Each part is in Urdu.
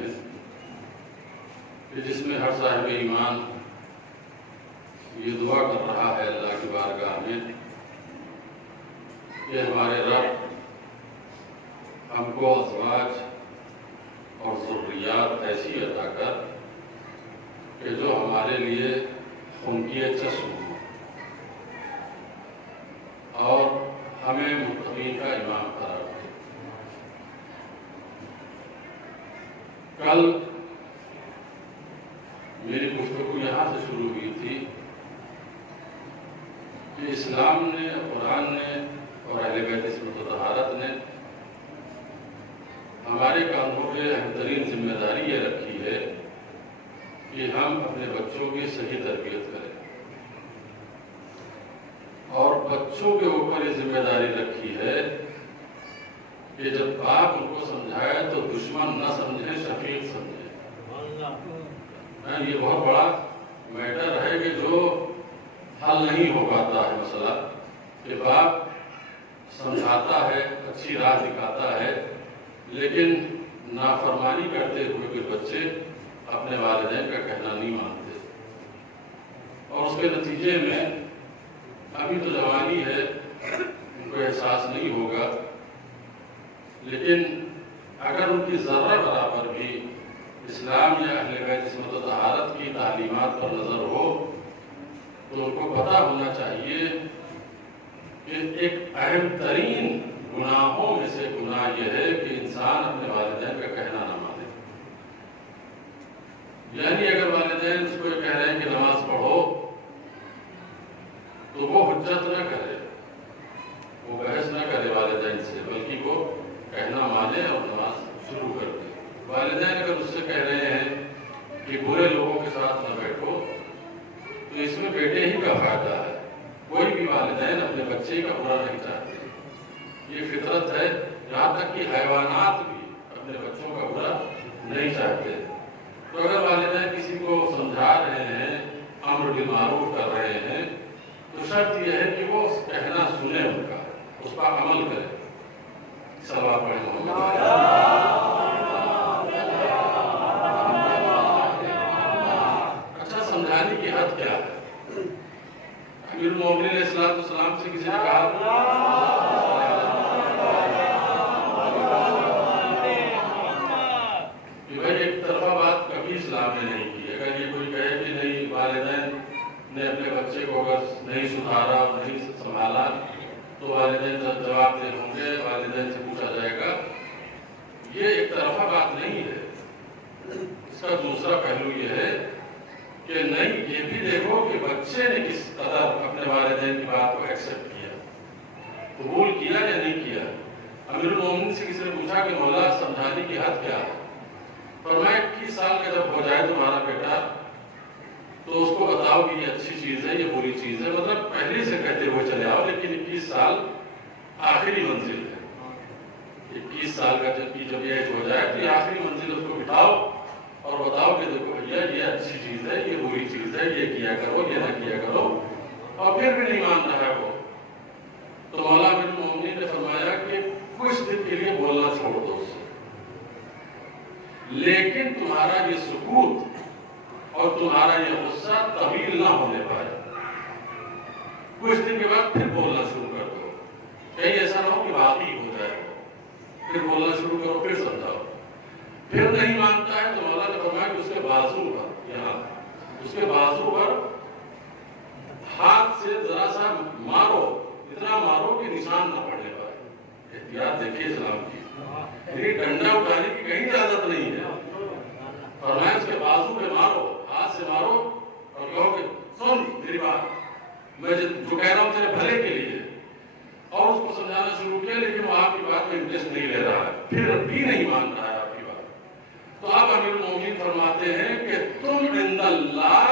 ہیں کہ جس میں ہر صاحب ایمان یہ دعا کر رہا ہے اللہ کی بارگاہ میں کہ ہمارے رب ہم کو ازواج اور ذریات ایسی عطا کر کہ جو ہمارے لیے خنکی چشم ہو اور ہمیں متقین کا امام قرار دے۔ کل میری گفتگو یہاں سے شروع ہوئی تھی کہ اسلام نے، قرآن نے اور اہل بیت عصمت و طہارت نے ہمارے کاندھوں پہ اہم ترین ذمہ داری یہ رکھی ہے کہ ہم اپنے بچوں کی صحیح تربیت کریں، اور بچوں کے اوپر یہ ذمہ داری رکھی ہے کہ جب باپ ان کو سمجھائے تو دشمن نہ سمجھے، شفیق سمجھے۔ یہ بہت بڑا میٹر ہے کہ جو حل نہیں ہو پاتا ہے مسئلہ، کہ باپ سمجھاتا ہے، اچھی راہ دکھاتا ہے، لیکن نافرمانی کرتے ہوئے کوئی بچے اپنے والدین کا کہنا نہیں مانتے، اور اس کے نتیجے میں ابھی تو جوانی ہے، ان کو احساس نہیں ہوگا، لیکن اگر ان کی ذرہ برابر بھی اسلام یا اہل بیت عصمت و طہارت کی تعلیمات پر نظر ہو تو ان کو پتہ ہونا چاہیے کہ ایک اہم ترین گناہوں میں سے گناہ یہ ہے کہ انسان اپنے والدین کا کہنا نہ مانے۔ یعنی اگر والدین اس کو کہہ رہے ہیں کہ نماز پڑھو تو وہ حجت نہ کرے، وہ بحث نہ کرے والدین سے، بلکہ وہ کہنا مانے اور نماز شروع کر دے۔ والدین اگر اس سے کہہ رہے ہیں کہ برے لوگوں کے ساتھ نہ بیٹھو تو اس میں بیٹے ہی کا فائدہ ہے۔ کوئی بھی والدین اپنے بچے کا برا نہیں چاہتے، یہ فطرت ہے، یہاں تک کہ حیوانات بھی اپنے بچوں کا برا نہیں چاہتے۔ تو اگر والدین کسی کو سمجھا رہے ہیں، امر بالمعروف کر رہے ہیں، تو شرط یہ ہے کہ وہ کہنا سنے، ان کا اس پر عمل کرے۔ صلوات پڑھیں محمد۔ اچھا، سمجھانے کی حد کیا ہے؟ امیر المومنین علیہ السلام سے کسی نے کہا کہ بھائی ایک طرفہ بات کبھی اسلام نے نہیں کی۔ اگر یہ کوئی کہے کہ نہیں، والدین نے اپنے بچے کو اگر نہیں سدھارا، نہیں سنبھالا تو والدین جواب دے ہوں گے، والدین سے پوچھا جائے گا، یہ ایک طرفہ بات نہیں ہے۔ اس کا دوسرا پہلو یہ ہے کہ نہیں، یہ بھی دیکھو کہ بچے نے کس قدر اپنے والدین کی بات کو ایکسپٹ کیا، قبول کیا یا نہیں کیا۔ امیر المومنین سے کسی نے پوچھا کہ مولا سمجھانے کی حد کیا ہے؟ فرمایا 21 سال کا جب ہو جائے تمہارا بیٹا تو اس کو بتاؤ کہ یہ اچھی چیز ہے، یہ بری چیز ہے، مطلب پہلے سے کہتے ہوئے چلے آؤ، لیکن 21 سال آخری منزل ہے۔ 21 سال کا جب یہ ایج ہو جائے تو یہ آخری منزل، اس کو بٹھاؤ اور بتاؤ کہ دیکھو بھیا یہ اچھی چیز ہے، یہ بری چیز ہے، یہ کیا کرو، یہ نہ کیا کرو، اور پھر بھی نہیں مان رہا ہے وہ، تو مولا امیر المومنین نے فرمایا کہ کچھ دن کے لیے بولنا چھوڑ دو اس سے، لیکن تمہارا یہ سکوت اور تمہارا یہ غصہ طویل نہ ہونے پائے، کچھ دن کے بعد پھر بولنا شروع کر دو، کہیں ایسا نہ ہو کہ باقی ہو جائے، پھر بولنا شروع کرو، پھر سمجھاؤ، پھر نہیں مانتا ہے تو مولا نے فرمایا کہ اس کے بازو پر، یہاں اس کے بازو پر ہاتھ سے ذرا سا مارو، اتنا مارو کہ نشان نہ پڑنے پائے۔ احتیاط دیکھیے اسلام کی، یعنی ڈنڈا اٹھانے کی کہیں اجازت نہیں ہے، فرمایا اس کے بازو پہ مارو، ہاتھ سے مارو اور کہو کہ سن میری بات، میں جو کہہ رہا ہوں تیرے بھلے کے لیے، اور اس کو سمجھانا شروع کیا، لیکن وہ آپ کی بات میں انٹرسٹ نہیں لے رہا ہے، پھر بھی نہیں مان رہا ہے آپ کی بات۔ تو اب امیر المومنین فرماتے ہیں کہ تم عند اللہ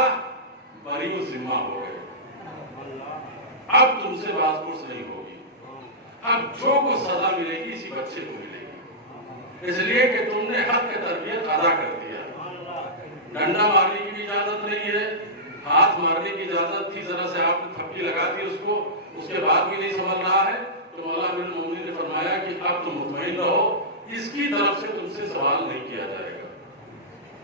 بری و ذمہ ہو گئے، اب تم سے باز پرس نہیں ہوگی، اب جو کو سزا ملے گی اسی بچے کو ملے گی، اس لیے کہ تم نے حق کی تربیت ادا کر دیا۔ ڈنڈا مارنے کی بھی اجازت نہیں ہے، ہاتھ مارنے کی اجازت تھی، ذرا سے آپ نے تھپکی لگا دی اس کو، اس کے بعد بھی نہیں سنبھل رہا ہے، تو مولا امیر المومنین نے فرمایا کہ اب تم مطمئن رہو، اس کی طرف سے تم سے سوال نہیں کیا جائے گا۔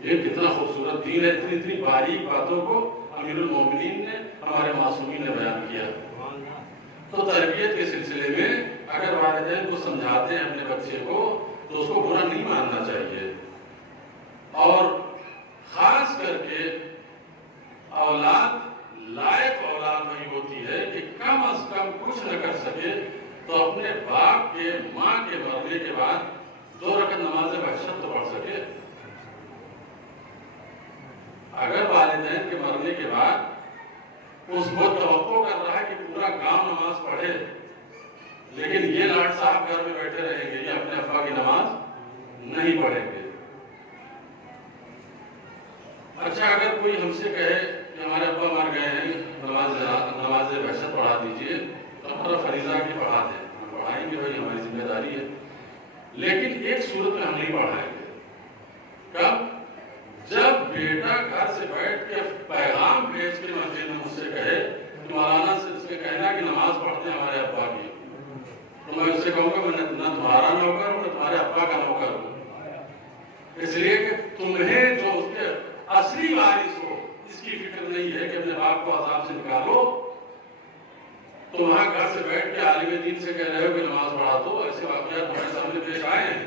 یہ کتنا خوبصورت دین ہے، اتنی باریک باتوں کو امیر المومنین نے، ہمارے معصومین نے بیان کیا۔ تو تربیت کے سلسلے میں اگر والدین کو سمجھاتے ہیں اپنے بچے کو تو اس کو برا نہیں ماننا چاہیے، اور خاص کر کے اولاد لائق اولاد وہی ہوتی ہے کہ کم از کم کچھ نہ کر سکے تو اپنے باپ کے ماں کے مرنے کے بعد 2 رکعت نماز وحشت تو پڑھ سکے۔ اگر والدین کے مرنے کے بعد اس کو توقع کر رہا ہے کہ پورا گاؤں نماز پڑھے، لیکن یہ لاٹ صاحب گھر میں بیٹھے رہیں گے، یہ اپنے ابا کی نماز نہیں پڑھیں گے۔ اچھا، اگر کوئی ہم سے کہے کہ ہمارے ابا مر گئے ہیں، نماز وحشت پڑھا دیجئے، تو ہمارا فریضہ بھی پڑھا دیں، ہم پڑھائیں گے، بھائی ہماری ذمہ داری ہے، لیکن ایک صورت میں ہم نہیں پڑھائیں گے۔ کب؟ جب بیٹا گھر سے بیٹھ کے پیغام بھیج کے مسجد میں مجھ سے کہے کہ مولانا سے اس کے کہنا کہ نماز پڑھتے ہیں ہمارے ابا کی، تو میں اس سے کہوں گا میں نہ تمہارا نوکر ہوں نہ تمہارے ابا کا نوکر ہوں، اس لیے کہ تمہیں جو اس کے اصلی وارث ہو اس کی فکر نہیں ہے کہ اپنے باپ کو عذاب سے نکالو، تو وہاں گھر سے بیٹھ کے عالم دین سے کہہ رہے ہو کہ نماز پڑھا دو۔ ایسے واقعات ہمارے سامنے پیش آئے ہیں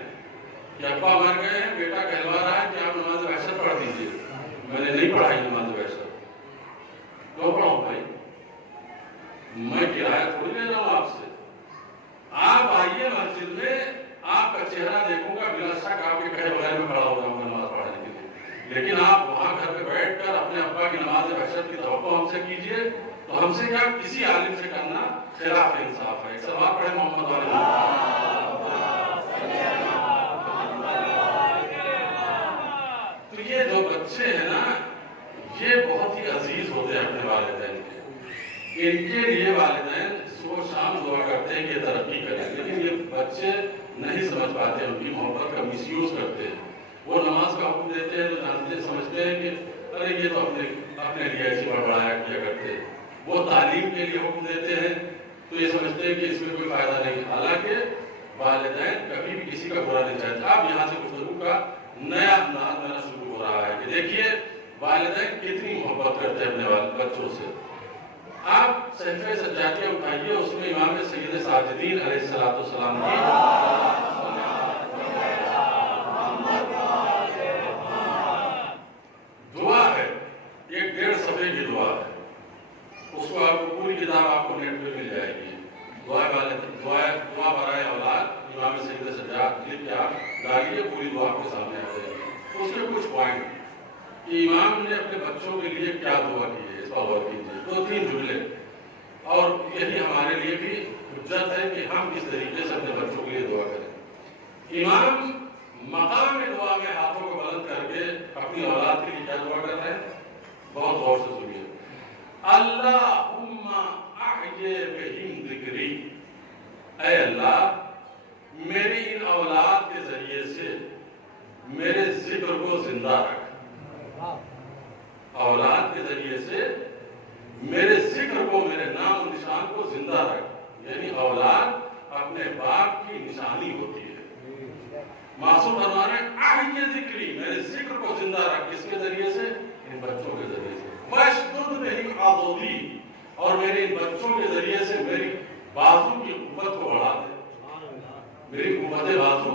کہ ابا مر گئے ہیں، بیٹا کہلوا رہا ہے کہ آپ نماز وحشت پڑھ دیجیے، میں نے نہیں پڑھائی نماز وحشت۔ کیوں پڑھاؤں بھائی؟ میں کرایہ تھوڑی لے رہا ہوں آپ سے، آپ آئیے مسجد میں، آپ کا چہرہ دیکھوں گا، بلا شک آپ کے کہے بغیر میں کھڑا ہو جاؤں گا نماز پڑھنے کے لیے، لیکن آپ وہاں گھر پہ بیٹھ کر اپنے ابا کی نماز وحشت کی توقع ہم سے کیجیے، تو ہم سے کیا کسی عالم سے کرنا خلاف انصاف ہے۔ ایک سلوات پڑھیں محمد علیہ۔ تو یہ جو بچے ہیں نا، یہ بہت ہی عزیز ہوتے ہیں اپنے والدین کے، ان کے لیے والدین صبح شام دعا کرتے ہیں کہ ترقی کریں، لیکن یہ بچے نہیں سمجھ پاتے، ان کی محبت کا مس یوز کرتے ہیں۔ وہ نماز کا حکم دیتے ہیں تو جانتے سمجھتے ہیں کہ ارے یہ تو اپنے لیے ایسی بڑبڑایا کیا کرتے ہیں، وہ تعلیم کے لیے حکم دیتے ہیں تو یہ سمجھتے ہیں کہ اس میں کوئی فائدہ نہیں، حالانکہ والدین کبھی بھی کسی کا برا نہیں چاہتے۔ آپ یہاں سے گفتگو کا نیا انداز شروع ہو رہا ہے کہ دیکھیے والدین کتنی محبت کرتے ہیں اپنے بچوں سے۔ آپ صحیفہ سجادیہ اٹھائیے، اس میں امام سید ساجدین علیہ السلام کی دعا ہے، 1.5 صفحے کی دعا ہے، اس کو آپ کو پوری کتاب آپ کو نیٹ پہ مل جائے گی۔ دعا برائے اولاد امام سید سجاد لکھ کے آپ ڈالیے، پوری دعا آپ کے سامنے آ جائے گی۔ اس میں کچھ پوائنٹ کہ امام نے اپنے بچوں کے لیے کیا دعا کی ہے، اس پر غور کیجیے، 2-3 جملے، اور یہی ہمارے لیے بھی حجت ہے کہ ہم کس طریقے سے اپنے بچوں کے لیے دعا کریں۔ امام مقام دعا میں ہاتھوں کو بلند کر کے اپنی اولاد کے لیے کیا دعا کر رہے ہیں، بہت غور سے سنیے۔ اللہم احیِ بہم ذکری، اے اللہ میری ان اولاد کے ذریعے سے میرے ذکر کو زندہ رکھ، اولاد کے ذریعے سے میرے ذکر کو، میرے نام و نشان کو زندہ رکھ، یعنی اولاد اپنے باپ کی نشانی ہوتی ہے۔ معصوم فرما رہے ہیں احیِ ذکری، میرے ذکر کو زندہ رکھ، کس کے ذریعے سے؟ ان بچوں کے ذریعے سے۔ وَاشْدُدْ بِهِ عَضُدِي، اور میرے ان بچوں کے ذریعے سے میری بازو کی قوت کو بڑھا دے، میری قوت بازو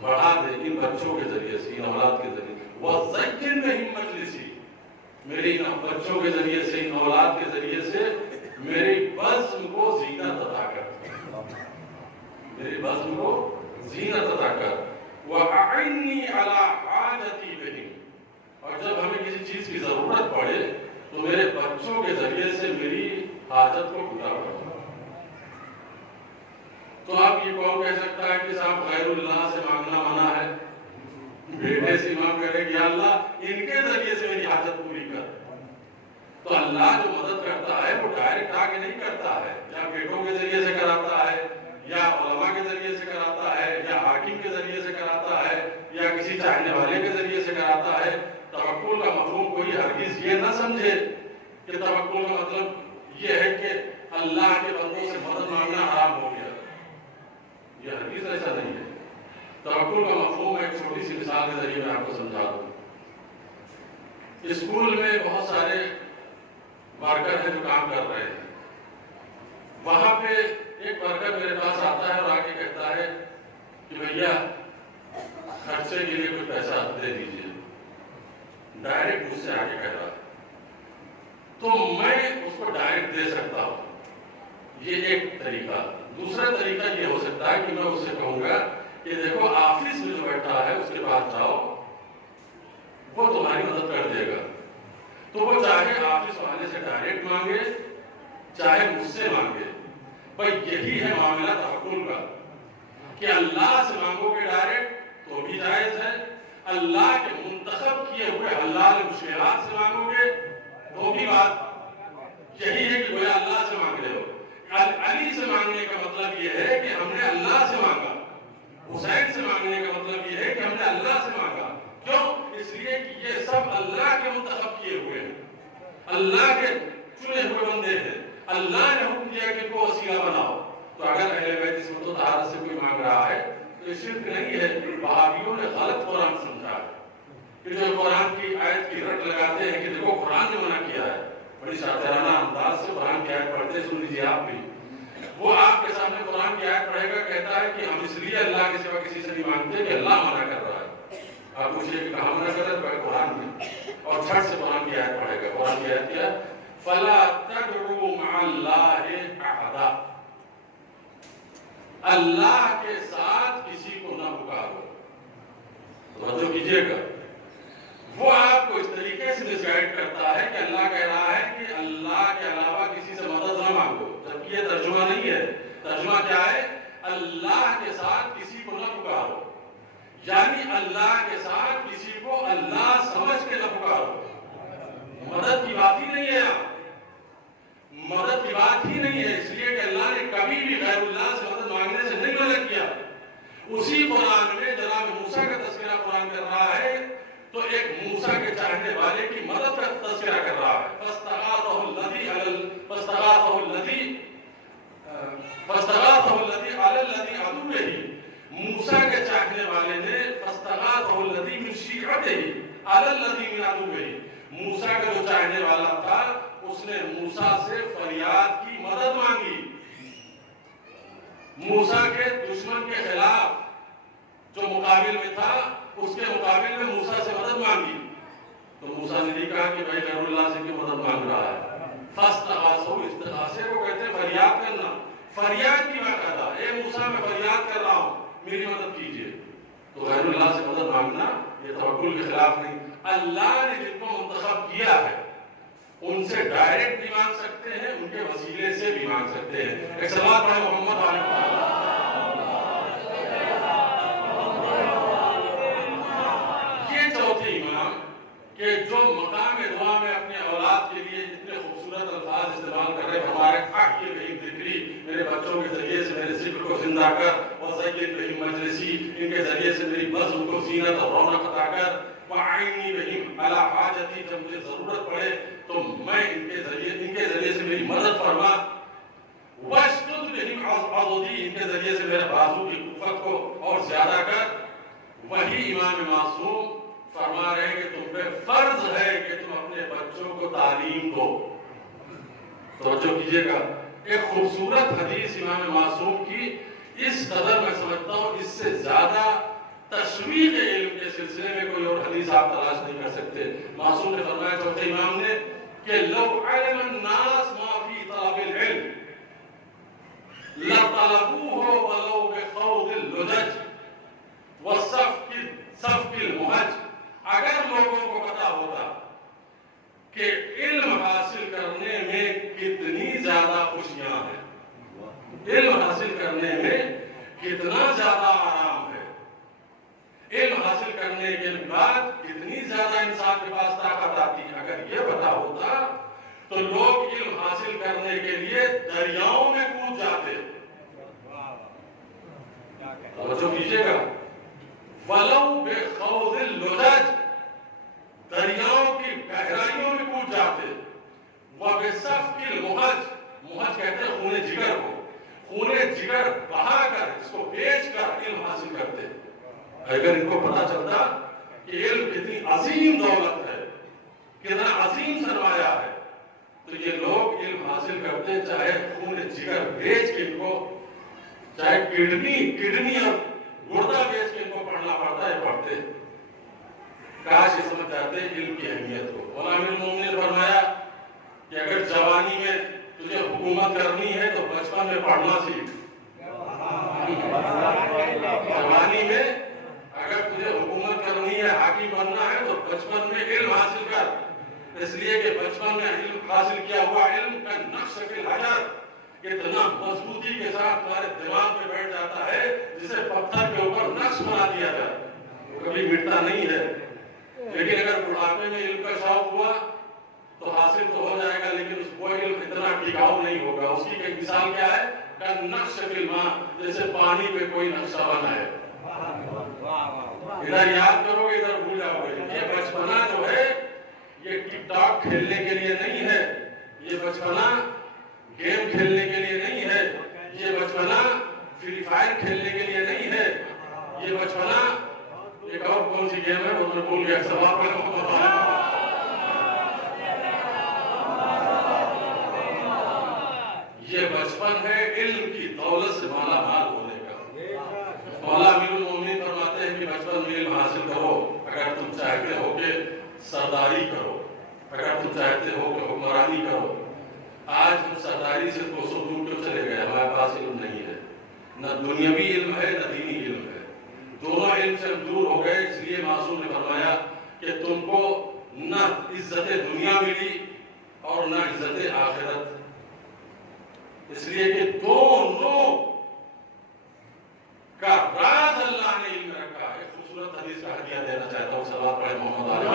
بڑھا دے ان بچوں کے ذریعے سے، ان اولاد کے ذریعے سے۔ وَزَيِّنْ بِهِم مَجْلِسِي، میری ان بچوں کے ذریعے سے، ان اولاد کے ذریعے سے میری بزم کو زینت عطا کر، میری بزم کو زینت عطا کر۔ وَأَعِنِّي عَلَىٰ حَاجَتِي بِهِمْ، اور جب ہمیں کسی چیز کی ضرورت پڑے تو میرے بچوں کے ذریعے سے میری حاجت کو پورا کر۔ تو آپ یہ کون کہہ سکتا ہے کہ صاحب غیر اللہ سے مانگنا منع ہے؟ بیٹے سے امام کہہ رہے کہ یا اللہ ان کے ذریعے سے میری حاجت پوری کر۔ تو اللہ جو مدد کرتا ہے وہ ڈائریکٹ آ کے نہیں کرتا ہے، یا بیٹوں کے ذریعے سے کراتا ہے، یا علماء کے ذریعے سے کراتا ہے، یا حاکم کے ذریعے سے کراتا ہے، یا کسی چاہنے والے کے ذریعے سے کراتا ہے۔ توکل کا مفہوم کوئی ہرگز یہ نہ سمجھے کہ توکل کا مطلب یہ ہے کہ اللہ کے بندوں سے مدد مانگنا حرام ہو گیا، یہ ہرگز ایسا نہیں ہے۔ توکل کا مفہوم ایک چھوٹی سی مثال کے ذریعے میں آپ کو سمجھا دوں۔ اسکول میں بہت سارے ورکر ہیں جو کام کر رہے ہیں. وہاں پہ ایک ورکر میرے پاس آتا ہے اور آ کے کہتا ہے کہ بھیا خرچے کے لیے کوئی پیسہ دے دیجیے. ڈائریکٹ مجھ سے آ کے کہہ رہا ہے تو میں اس کو ڈائریکٹ دے سکتا ہوں. یہ ایک طریقہ. دوسرا طریقہ یہ ہو سکتا ہے کہ میں اس سے کہوں گا کہ دیکھو آفس میں جو بیٹھا ہے اس کے پاس جاؤ, وہ تمہاری مدد کر دے گا. تو وہ چاہے آفس والے سے ڈائریکٹ مانگے چاہے مجھ سے مانگے. بھائی یہی ہے معاملہ توکل کا کہ اللہ سے مانگو گے ڈائریکٹ تو بھی جائز ہے, اللہ کے منتخب کیے ہوئے حلال مشکلات سے مانگو گے تو بھی بات یہی ہے کہ گویا اللہ سے مانگ رہے ہو. علی سے مانگنے کا مطلب یہ ہے کہ ہم نے اللہ سے مانگا. حسین سے مانگنے کا مطلب یہ ہے کہ ہم نے اللہ سے مانگا. کیوں؟ اس لیے کہ یہ سب اللہ کے منتخب کیے ہوئے ہیں, اللہ کے چنے ہوئے بندے ہیں. اللہ نے حکم دیا کہ ان کو وسیلہ بناؤ. تو اگر اہل بیت عصمت و طہارت سے کوئی مانگ رہا ہے تو یہ شرک نہیں ہے. وہابیوں نے غلط قرآن سمجھا ہے کہ جو قرآن کی آیت کی رٹ لگاتے ہیں کہ دیکھو قرآن نے منع کیا ہے. بڑی شاطرانہ انداز سے قرآن کی آیت پڑھتے, سن لیجیے آپ بھی. وہ آپ کے سامنے قرآن کی آیت پڑھے گا, کہتا ہے کہ ہم اس لیے اللہ کے سوا کسی سے نہیں مانگتے کہ اللہ منع کر رہا ہے. آپ پوچھئے کہ کہاں منع کر رہا ہے؟ قرآن میں. اور جھٹ سے قرآن کی آیت پڑھے گا. قرآن کی آیت کیا ہے؟ فَلَا تَدْعُوا مَعَ اللَّهِ أَحَدًا, اللہ کے ساتھ کسی کو نہ پکارو. توجہ کیجئے گا. وہ آپ کو اس طریقے سے ڈسگائیڈ کرتا ہے کہ اللہ کہہ رہا ہے کہ اللہ کے علاوہ کسی سے مدد نہ مانگو, جبکہ یہ ترجمہ نہیں ہے. ترجمہ کیا ہے؟ اللہ کے ساتھ کسی کو نہ پکارو, یعنی اللہ کے ساتھ کسی کو اللہ سمجھ کے نہ پکارو. مدد کی بات ہی نہیں ہے یہاں, مدد کی بات ہی نہیں ہے. اس لیے کہ اللہ نے کبھی بھی غیر اللہ سے مدد مانگنے سے نہیں منع کیا. اسی قرآن میں جناب موسیٰ کا تذکرہ قرآن کر رہا ہے تو ایک موسیٰ کے چاہنے والے کی مدد کا تذکرہ کر رہا ہے. فَاسْتَغَاثَهُ الَّذِي عَلَى الَّذِي عَدُوِّهِ, موسیٰ کے چاہنے والے نے فَاسْتَغَاثَهُ الَّذِي مِنْ شِيعَتِهِ عَلَى الَّذِي مِنْ عَدُوِّهِ, موسیٰ کا جو چاہنے والا تھا اس نے موسیٰ سے فریاد کی مدد مانگی. موسیٰ کے دشمن کے خلاف جو مقابل میں تھا اس کے مقابل میں موسیٰ سے مدد مانگی. تو موسیٰ نے نہیں کہا کہ بھائی غیر اللہ سے کیوں مدد مانگ رہا ہے. فاستغاثہ, استغاثے کو کہتے ہیں فریاد کرنا. فریاد کی بات کرتا, اے موسیٰ میں فریاد کر رہا ہوں, میری مدد کیجیے. تو غیر اللہ سے مدد مانگنا یہ توکل کے خلاف نہیں. اللہ نے جن کو منتخب کیا ہے ان سے ڈائریکٹ بھی مانگ سکتے ہیں, ان کے وسیلے سے بھی مانگ سکتے ہیں. ایک صلوات پڑھیں محمد علیہ وسلم. یہ چوتھے امام کہ جو مقام دعا میں اپنے اولاد کے لیے اتنے خوبصورت الفاظ استعمال کر رہے ہیں. ہمارے احیِ بہم ذکری, میرے بچوں کے ذریعے سے میرے ذکر کو زندہ کر, وزین بہم مجلسی, ان کے ذریعے سے میری بزم کو زینت اور رونق عطا کر, وعینی بہم علی حاجتی, جب مجھے ضرورت پڑے تو میں ان کے ذریعے سے میری مدد فرما, واشدد بہم عضدی, ان کے ذریعے سے میرے بازو کی قوت کو اور زیادہ کر. وہی امام معصوم فرما رہے ہیں کہ تم پہ فرض ہے کہ تم اپنے بچوں کو تعلیم دو. توجہ کیجئے گا. ایک خوبصورت حدیث امام معصوم کی, اس قدر میں سمجھتا ہوں اس سے زیادہ تشویق علم کے سلسلے میں کوئی اور حدیث آپ تلاش نہیں کر سکتے. معصوم نے فرمایا, چوتھے امام نے, کہ لو علم الناس ما فی طلب العلم لطلبوه ولو بخوض اللجج وصفق المہج. اگر لوگوں کو پتا ہوتا کہ علم حاصل کرنے میں کتنی زیادہ خوشیاں ہیں, علم حاصل کرنے میں کتنا زیادہ آرام ہے, علم حاصل کرنے کے بعد کتنی زیادہ انسان کے پاس طاقت آتی ہے, اگر یہ پتا ہوتا تو لوگ علم حاصل کرنے کے لیے دریاؤں میں کود جاتے. توجہ کیجئے گا. وَلَوْ بِخَوْضِ اللُّجَجِ, دریاؤں کی گہرائیوں میں کود جاتے. وَبِصَفْقِ الْمُحَجِ, محج کہتے ہیں خون جگر کو, خون جگر بہا کر, اس کو بیچ کر علم حاصل کرتے. اگر ان کو پتا چلتا کہ علم کتنی عظیم دولت ہے, کتنا عظیم سرمایہ ہے. تو یہ لوگ علم حاصل کرتے چاہے خون جگر بیچ کے ان کو، چاہے کڈنی اور گردہ بیچ کے ان کو پڑھنا پڑتا ہے، پڑھتے. کاش یہ سمجھ جاتے علم کی اہمیت کو. مولانا امیر المومنین نے فرمایا کہ اگر جوانی میں تجھے حکومت کرنی ہے تو بچپن میں پڑھنا سیکھ. جوانی میں اگر تجھے حکومت کرنی ہے، حاکم بننا ہے، تو بچپن میں علم حاصل کر. اس لیے کہ بچپن میں علم حاصل کیا ہوا علم کا نقش فی الحجر اتنا مضبوطی کے ساتھ تمہارے دماغ میں بیٹھ جاتا ہے جسے پتھر کے اوپر نقش بنا دیا جائے، وہ کبھی مٹتا نہیں ہے. لیکن اگر بڑھاپے میں علم کا شوق ہوا تو حاصل تو ہو جائے گا، لیکن اس کو علم اتنا ٹکاؤ نہیں ہوگا. اس کی ایک مثال کیا ہے؟ نقش فی الماء، جیسے پانی پہ کوئی نقشہ بنا ہے، ادھر یاد کرو گے ادھر بھول جاؤ گے. یہ بچپنا جو ہے یہ ٹک ٹاک کھیلنے کے لیے نہیں ہے، یہ بچپنا گیم کھیلنے کے لیے نہیں ہے، یہ بچپنا فری فائر کھیلنے کے لیے نہیں ہے. یہ بچپنا ایک اور کون سی گیم ہے وہ میں بھول گیا، سوال پہ یہ بچپن ہے علم کی دولت سے مالا مال ہونے کا. مولا امیر المومنین فرماتے ہیں کہ بچپن میں علم حاصل کرو اگر تم چاہتے ہو کہ سرداری کرو، اگر تم چاہتے ہو کہ حکمرانی کرو. آج ہم سرداری سے کوسوں دور کیوں چلے گئے؟ ہمارے پاس علم نہیں ہے، نہ دنیاوی علم ہے نہ دینی علم ہے. دونوں علم سے ہم دور ہو گئے. اس لیے معصوم نے فرمایا کہ تم کو نہ عزت دنیا ملی اور نہ عزت آخرت، اس لیے کہ دونوں کا راز اللہ نے علم رکھا ہے. خوبصورت حدیث کا ہدیہ دینا چاہتا ہوں، صلوات پڑھیں محمد علیہ.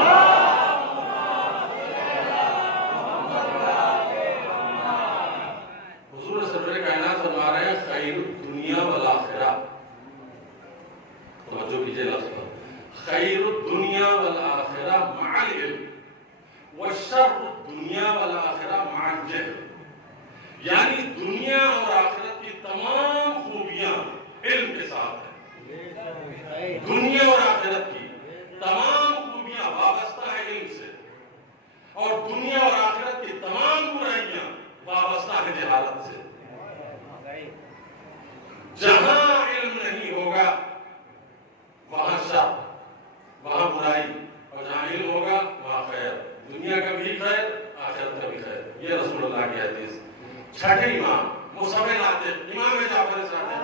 حضور سرور کائنات فرما رہے ہیں خیر الدنیا والآخرہ. توجہ کیجئے لفظ پر، خیر الدنیا والآخرہ مع العلم وشر الدنیا والآخرہ مع الجہل. یعنی دنیا اور آخرت کی تمام خوبیاں علم کے ساتھ ہیں. دنیا اور آخرت کی تمام خوبیاں وابستہ ہیں علم سے، اور دنیا اور آخرت کی تمام برائیاں وابستہ ہیں جہالت سے. جہاں علم نہیں ہوگا وہاں شر، وہاں برائی، اور جہاں علم ہوگا وہاں خیر. دنیا کا بھی خیر، آخرت کا بھی خیر. یہ رسول اللہ کی حدیث. چھٹے امام مصعب ناطق امام جعفر صادق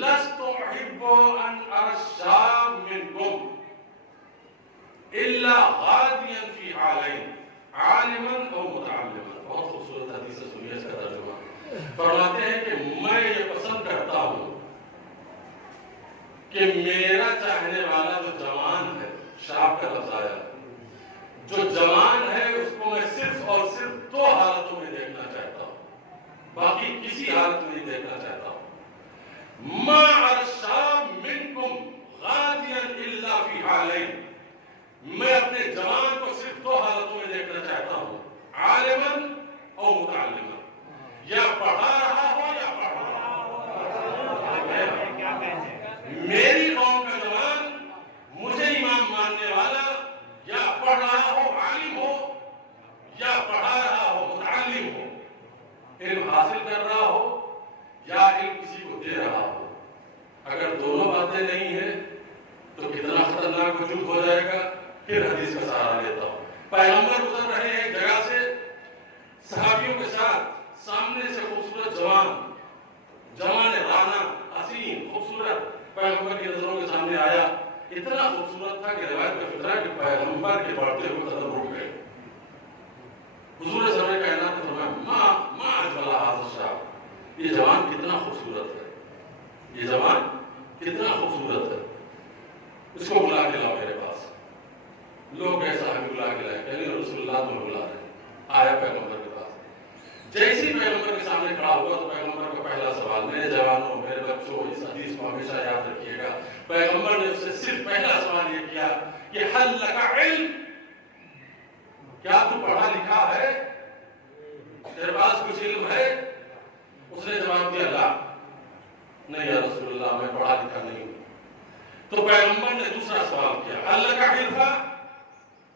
لست احب ان ارى الشاب منكم الا غاديا في حالين عالما او متعلما. بہت خوبصورت حدیث ہے، سنیے اس کا ترجمہ. فرماتے ہیں کہ میں یہ پسند کرتا ہوں کہ میرا چاہنے والا جو جوان ہے، شاب کا لفظ آیا، جو جوان ہے اس کو میں صرف اور صرف دو حالتوں میں دیکھنا چاہتا ہوں، باقی کسی حالت میں نہیں دیکھنا چاہتا ہوں. ما ارشاب منکم غادیا الا فی حالین. میں اپنے جوان کو صرف دو حالتوں میں دیکھنا چاہتا ہوں، عالما او متعلما. یا پڑھا رہا ہو یا پڑھ رہا ہو. میری قوم کا جوان مجھے امام ماننے والا یا پڑھ رہا ہو، عالم ہو، یا پڑھا رہا ہو، متعلم ہو، علم حاصل کر رہا ہو یا علم کسی کو دے رہا ہو. اگر دونوں باتیں نہیں ہیں تو کتنا خطرناک وجود ہو جائے گا. پھر حدیث کا سہارا لیتا ہوں. پیغمبر گزر رہے ہیں ایک جگہ سے صحابیوں کے ساتھ، سامنے سے خوبصورت جوان رانا حسین خوبصورت پیغمبر کی نظروں کے سامنے آیا. اتنا خوبصورت تھا کہ روایت میں فکر ہے کہ پیغمبر کے بڑھتے ہوئے قدم رک گئے. حضور سرور کائنات نے فرمایا ما اجمل هذا الشاب. یہ جوان کتنا خوبصورت ہے، یہ جوان کتنا خوبصورت ہے، اس کو بلا کے لاؤ میرے پاس. لوگ ایسا ہمیں بلا کے لائے، یعنی رسول اللہ تمہیں بلا رہے ہیں. آیا پیغمبر کے پاس. جیسے پیغمبر کے سامنے کھڑا ہوا تو پیغمبر کا پہلا سوال، میرے جوانوں میرے بچوں، اس حدیث کو ہمیشہ یاد رکھیے گا. پیغمبر نے اس سے صرف پہلا سوال یہ کیا کہ حل لک علم، کیا تو پڑھا لکھا ہے، تیرے پاس کچھ علم ہے؟ اس نے جواب دیا لا، نہیں یا رسول اللہ میں پڑھا لکھا نہیں ہوں. تو پیغمبر نے دوسرا سوال کیا، اللہ کا حرفہ،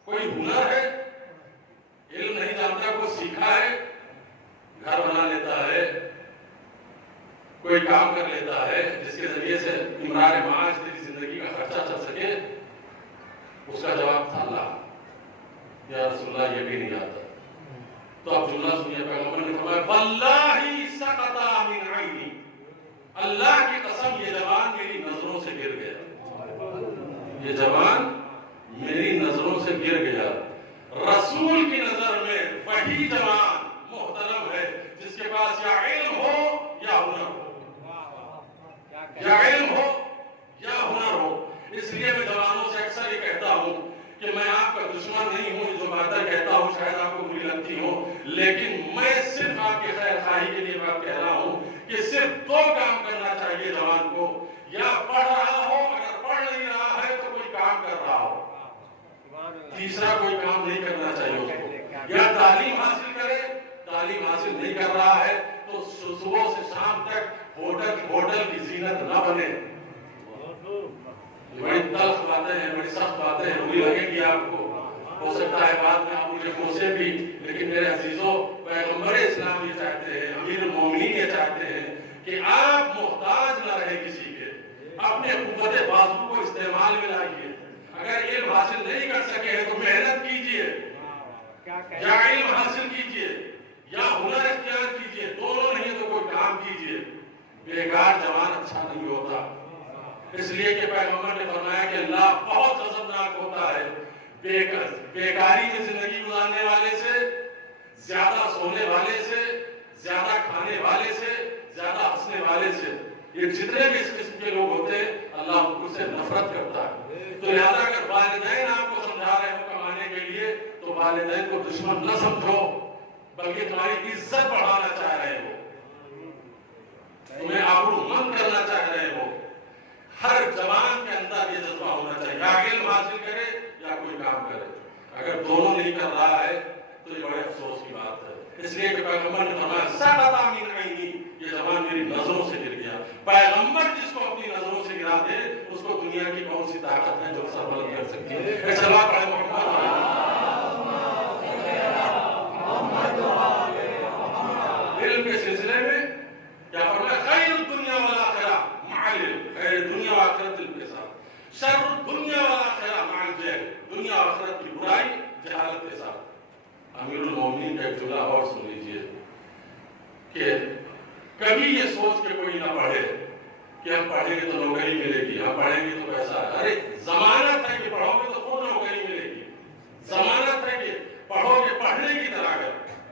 کوئی ہنر ہے، علم نہیں جانتا، کوئی سیکھا ہے، گھر بنا لیتا ہے، کوئی کام کر لیتا ہے جس کے ذریعے سے امرار معاش تیری زندگی کا خرچہ چل سکے؟ اس کا جواب تھا اللہ، یا رسول اللہ یہ بھی نہیں آتا۔ تو اب جملہ سنیے، پیغمبر نے فرمایا واللہ سقط من عینی، اللہ کی قسم یہ جوان میری نظروں سے گر گیا، یہ جوان میری نظروں سے گر گیا۔ رسول کی نظر میں وہی جوان محترم ہے جس کے پاس یا علم ہو یا ہنر ہو، یا علم ہو یا ہنر ہو۔ اس لیے میں جوانوں سے اکثر یہ کہتا ہوں کہ میں آپ کا دشمن نہیں ہوں، جو باتیں کہتا ہوں شاید آپ کو بری لگتی ہو، لیکن میں صرف آپ کے خیر خواہی کے لیے بات کہہ رہا ہوں کہ صرف دو کام کرنا چاہیے جوان کو، یا پڑھ رہا ہو، اگر پڑھ نہیں رہا ہے تو کوئی کام کر رہا ہو، تیسرا کوئی کام نہیں کرنا چاہیے اس کو، یا تعلیم حاصل کرے، تعلیم حاصل نہیں کر رہا ہے تو صبح سے شام تک ہوٹل کی زینت نہ بنے۔ بڑی تلخ باتیں ہیں، بڑی سخت باتیں ہیں، بری لگے گی آپ کو، ہو سکتا ہے بعد میں آپ مجھے کوسے بھی، لیکن میرے عزیزوں پیغمبر اسلام یہ چاہتے ہیں، امیر المومنین یہ چاہتے ہیں کہ آپ محتاج نہ رہے کسی کے، اپنے قوت بازو کو استعمال میں لائیے۔ اگر علم حاصل نہیں کر سکے تو محنت کیجئے، یا علم حاصل کیجئے یا ہنر اختیار کیجئے، دونوں نہیں تو کوئی کام کیجئے۔ بیکار جوان اچھا نہیں ہوتا، اس لیے کہ پیغمبر نے فرمایا کہ اللہ بہت غضبناک ہوتا ہے بیکاری میں زندگی گزارنے والے سے، زیادہ سونے والے سے، زیادہ کھانے والے سے، زیادہ ہنسنے والے سے۔ یہ جتنے بھی اس قسم کے لوگ ہوتے ہیں اللہ ان سے نفرت کرتا ہے۔ تو لہذا اگر والدین آپ کو سمجھا رہے ہو کمانے کے لیے تو والدین کو دشمن نہ سمجھو، بلکہ تمہاری عزت بڑھانا چاہ رہے ہو، تمہیں آبرو مند کرنا چاہ رہے ہو۔ ہر جوان کے اندر یہ جذبہ ہونا چاہیے، یا علم حاصل کرے یا کوئی کام کرے۔ اگر دونوں نہیں کر رہا ہے تو یہ بڑے افسوس کی بات ہے۔ اس لیے کہ پیغمبر نے فرمایا سقط من عینی، یہ جوان میری نظروں سے گر گیا۔ پیغمبر جس کو اپنی نظروں سے گرا دے اس کو دنیا کی کون سی طاقت ہے جو سر بلند کر سکتی ہے؟ صلوات پڑھیں محمد۔ علم کے سلسلے میں کیا فرمایا؟ خیر الدنیا والآخرہ مع العلم، خیر دنیا و آخرت علم کے ساتھ، شر الدنیا والآخرہ مع الجہل، دنیا و آخرت کی برائی جہالت کے ساتھ۔ امیر المومنین کا ایک جملہ اور سن لیجئے کہ کبھی یہ سوچ کے کوئی نہ پڑھے کہ ہم پڑھیں گے تو نوکری ملے گی، ہم پڑھیں گے تو پیسہ، ارے ضمانت ہے کہ پڑھو گے تو خود نوکری ملے گی، ضمانت ہے کہ پڑھو گے پڑھنے کی طرح، اگر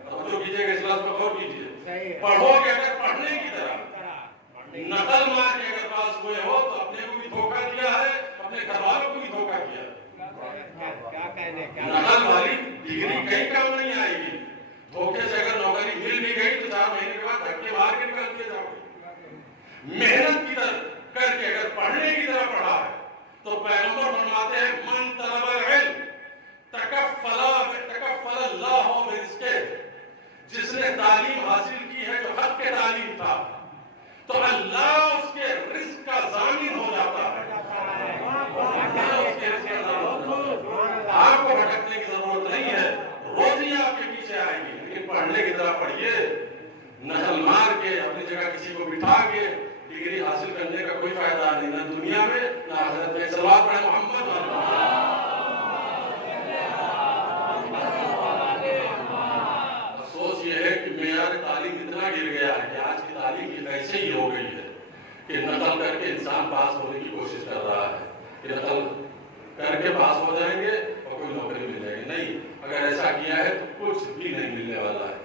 توجہ کیجیے گا اس بات کو غور کیجیے، پڑھو گے اگر پڑھنے کی طرح، نقل مار کے اگر پاس ہوئے ہو تو اپنے کو بھی دھوکہ دیا ہے، اپنے گھر والوں کو بھی دھوکہ کیا۔ نقل والی ڈگری کہیں کام نہیں آئے گی، دھوکے سے اگر نوکری مل بھی گئی تو 4 مہینے کے بعد دھکے مار کے نکال دیے جاؤ گے۔ محنت کی طرح کر کے اگر پڑھنے کی طرح پڑھا ہے تو پیغمبر فرماتے ہیں من طلب العلم تکفل اللہ برزقہ، جس نے تعلیم حاصل کی ہے جو حق کے تعلیم تھا تو اللہ اس کے رزق کا ضامن ہو جاتا ہے۔ آپ کو بھٹکنے کی ضرورت نہیں ہے، روزی آپ کے پیچھے آئے گی، لیکن پڑھنے کی طرح پڑھیے، نقل مار کے اپنی جگہ کسی کو بٹھا کے ڈگری حاصل کرنے کا کوئی فائدہ نہیں، نہ دنیا میں نہ آخرت میں۔ صلوات پڑھیں محمد۔ افسوس یہ ہے کہ معیار تعلیم اتنا گر گیا ہے کہ آج کی تعلیم کی ایسے ہی ہو گئی ہے کہ نقل کر کے انسان پاس ہونے کی کوشش کر رہا ہے کہ نقل کر کے پاس ہو جائیں گے اور کوئی نوکری مل جائے گی۔ نہیں، اگر ایسا کیا ہے تو کچھ بھی نہیں ملنے والا ہے۔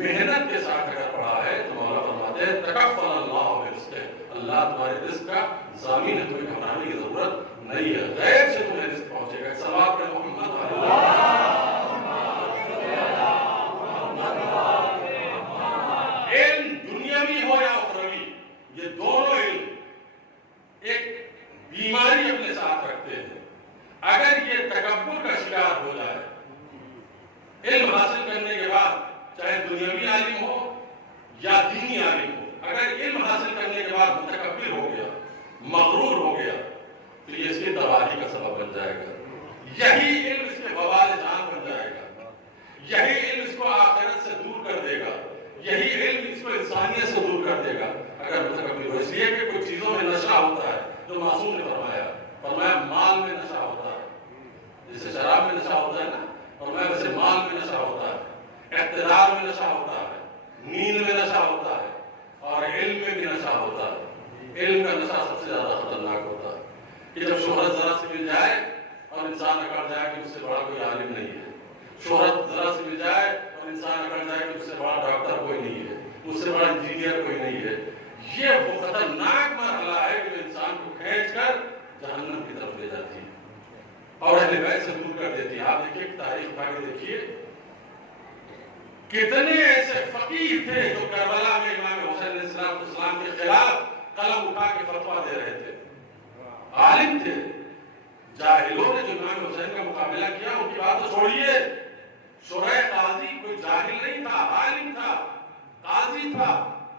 محنت کے ساتھ اگر پڑھا ہے تو مولا فرماتے ہیں تکفل اللہ برزقہ، اللہ تمہارے رزق کا ضامن ہے، تمہیں گھبرانے کی ضرورت نہیں ہے، غیب سے تمہیں رزق پہنچے گا۔ صلوات پڑھیں محمد۔ علم دنیاوی ہو یا اخروی، یہ دونوں علم ایک بیماری اپنے ساتھ رکھتے ہیں۔ اگر یہ تکبر کا شکار ہو جائے، علم حاصل کرنے کے بعد چاہے دنیاوی عالم ہو یا دینی عالم ہو، اگر علم حاصل کرنے کے بعد متکبر ہو گیا، مغرور ہو گیا تو یہ جو معصوم نے فرمایا مال میں نشہ ہوتا ہے، جیسے شراب میں نشہ ہوتا ہے نا، فرمایا ویسے مال میں نشہ ہوتا ہے، اقتدار میں نشہ ہوتا ہے، نیند میں نشہ ہوتا ہے، اور علم میں بھی نشہ ہوتا ہے۔ علم کا نشہ سب سے زیادہ خطرناک ہوتا ہے کہ جب شہرت ذرا سے مل جائے اور انسان اکڑ جائے کہ اس سے بڑا کوئی عالم نہیں ہے، شہرت ذرا سے مل جائے اور انسان اکڑ جائے کہ اس سے بڑا ڈاکٹر کوئی نہیں ہے، اس سے بڑا انجینئر کوئی نہیں ہے، یہ وہ خطرناک مرحلہ ہے کہ جو انسان کو کھینچ کر جہنم کی طرف لے جاتی ہے اور اہل بیت سے دور کر دیتی ہے۔ آپ دیکھیے تاریخ اٹھا کے دیکھیے کتنے ایسے فقیہ تھے جو کربلا میں امام حسین علیہ السلام کے خلاف قلم اٹھا کے فتویٰ دے رہے تھے، عالم تھے۔ جاہلوں نے جو امام حسین کا مقابلہ کیا ان کی بات تو چھوڑیے، شورائے قاضی کوئی جاہل نہیں تھا، عالم تھا، قاضی تھا،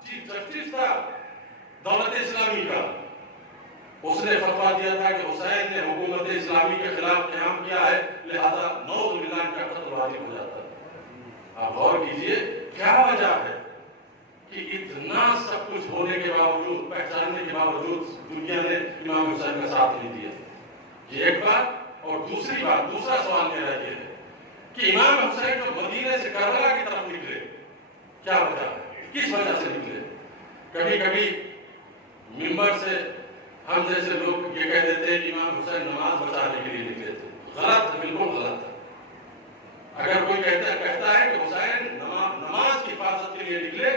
چیف جسٹس تھا دولت اسلامی کا، اس نے فتویٰ دیا تھا کہ حسین نے حکومت اسلامی کے خلاف قیام کیا ہے، لہذا نعوذ باللہ کا قتل واجب ہو جاتا ہے۔ آپ غور کیجئے کیا وجہ ہے کہ اتنا سب کچھ ہونے کے باوجود، پہچاننے کے باوجود دنیا نے امام حسین کا ساتھ نہیں دیا۔ یہ ایک بات، اور دوسری بات، دوسرا سوال میرا یہ ہے کہ امام حسین جو مدینے سے کربلا کی طرف نکلے، کیا وجہ ہے، کس وجہ سے نکلے؟ کبھی کبھی منبر سے ہم جیسے لوگ یہ کہہ دیتے ہیں کہ امام حسین نماز بچانے کے لیے نکلے تھے، غلط ہے، بالکل غلط ہے۔ اگر کوئی کہتا ہے کہ حسین نماز کی حفاظت کے لیے نکلے،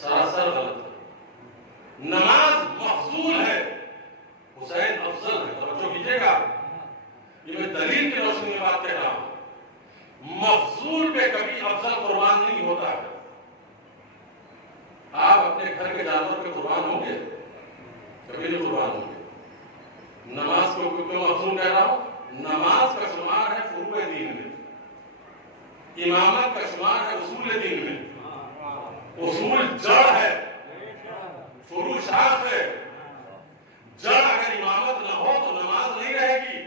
سراسر غلط ہے۔ نماز مفضول ہے، حسین افضل ہے۔ توجہ کیجیے گا، یہ میں دلیل کی روشنی میں بات کہہ رہا ہوں۔ مفضول پہ کبھی افضل قربان نہیں ہوتا ہے۔ آپ اپنے گھر کے جانور پہ قربان ہوں گے؟ کبھی نہیں قربان ہوں گے۔ نماز کو کیوں مفضول کہہ رہا ہوں؟ نماز کا شمار ہے فروع دین میں، امامت کا شمار ہے اصول دین میں۔ اصول جڑ ہے، فروع شاخ ہے۔ جڑ اگر امامت نہ ہو تو نماز نہیں رہے گی۔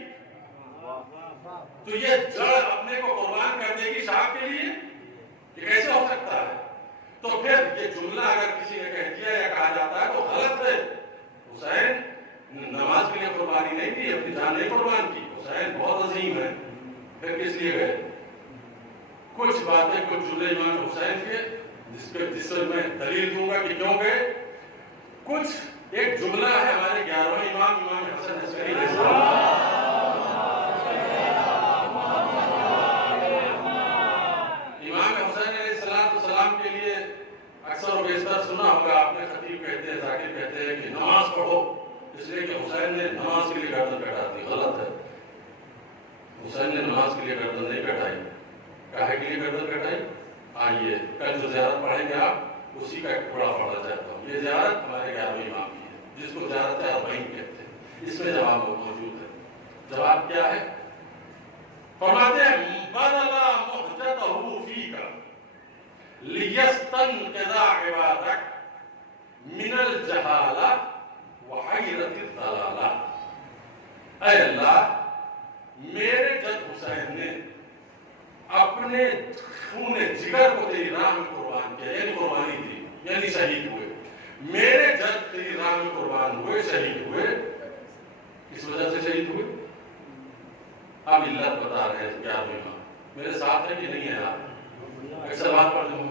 تو یہ جڑ اپنے کو قربان کر دے گی شاخ کے لیے، یہ کیسے ہو سکتا ہے؟ تو پھر یہ جملہ اگر کسی نے کہہ دیا یا کہا جاتا ہے تو غلط ہے۔ حسین نماز کے لیے قربانی نہیں دی، اپنی جان نہیں قربان کی، حسین بہت عظیم ہے، پھر کس لیے گئے؟ کچھ باتیں، کچھ جملے امام حسین کے جس پر میں دلیل دوں گا کہ کیوں گئے۔ کچھ ایک جملہ ہے ہمارے 11ویں امام حسن عسکری علیہ السلام، امام حسین علیہ السلام کے لیے اکثر و بیشتر سنا ہوگا آپ نے، خطیب کہتے ہیں، ذاکر کہتے ہیں کہ نماز پڑھو، اس لیے کہ حسین نے نماز کے لیے گردن کٹا دی۔ غلط ہے، حسین نے نماز کے لیے گردن نہیں کٹائی۔ کاہے کے لیے گردن کٹائی؟ آئیے کل جو زیارت پڑھیں گے آپ اسی کا ایک ٹکڑا پڑھنا چاہتا ہوں۔ یہ زیارت ہمارے 11ویں امام کی ہے، جس کو زیارت اربعین کہتے ہیں۔ اس میں جواب موجود ہے۔ جواب کیا ہے؟ فرماتے ہیں بدلا محجتہ فیک لیستنقذ عبادک من الجہالہ وحیرت الضلالہ۔ اے اللہ، میرے جد حسین نے اپنے خون جگر کو تیری راہ میں قربان کیا، یعنی قربانی دی، یعنی شہید ہوئے۔ میرے جد تیری راہ میں قربان ہوئے، شہید ہوئے، اس وجہ سے شہید ہوئے۔ اب علت بتا رہے ہیں 11ویں امام، میرے ساتھ ہے کہ نہیں ہے؟ آپ ایک سوال پڑھ دوں۔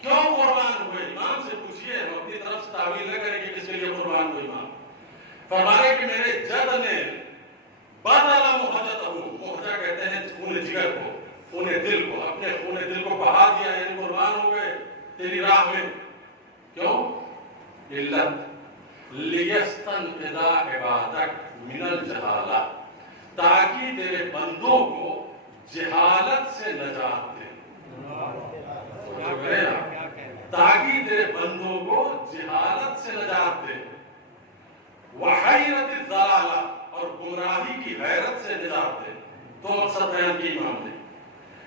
کیوں قربان ہوئے؟ امام سے پوچھئے، ہم اپنی طرف سے تعویل نہ کریں کہ کس کے لیے قربان ہوئے۔ امام فرمائے کہ میرے جد نے بدلا محجتہ، محجہ کہتے ہیں خون جگر کو، خون دل کو، اپنے خون دل کو بہا دیا، یعنی قربان ہو گئے تیری راہ میں۔ کیوں؟ علت لیستنقذ عبادک من الجہالہ، تاکہ تیرے بندوں کو جہالت سے نجات دے، تاکہ تیرے بندوں کو جہالت سے نجات دے، وحیرت الضلالہ، اور گمراہی کی حیرت سے نجات دے۔ دو مقصد بیان کی امام نے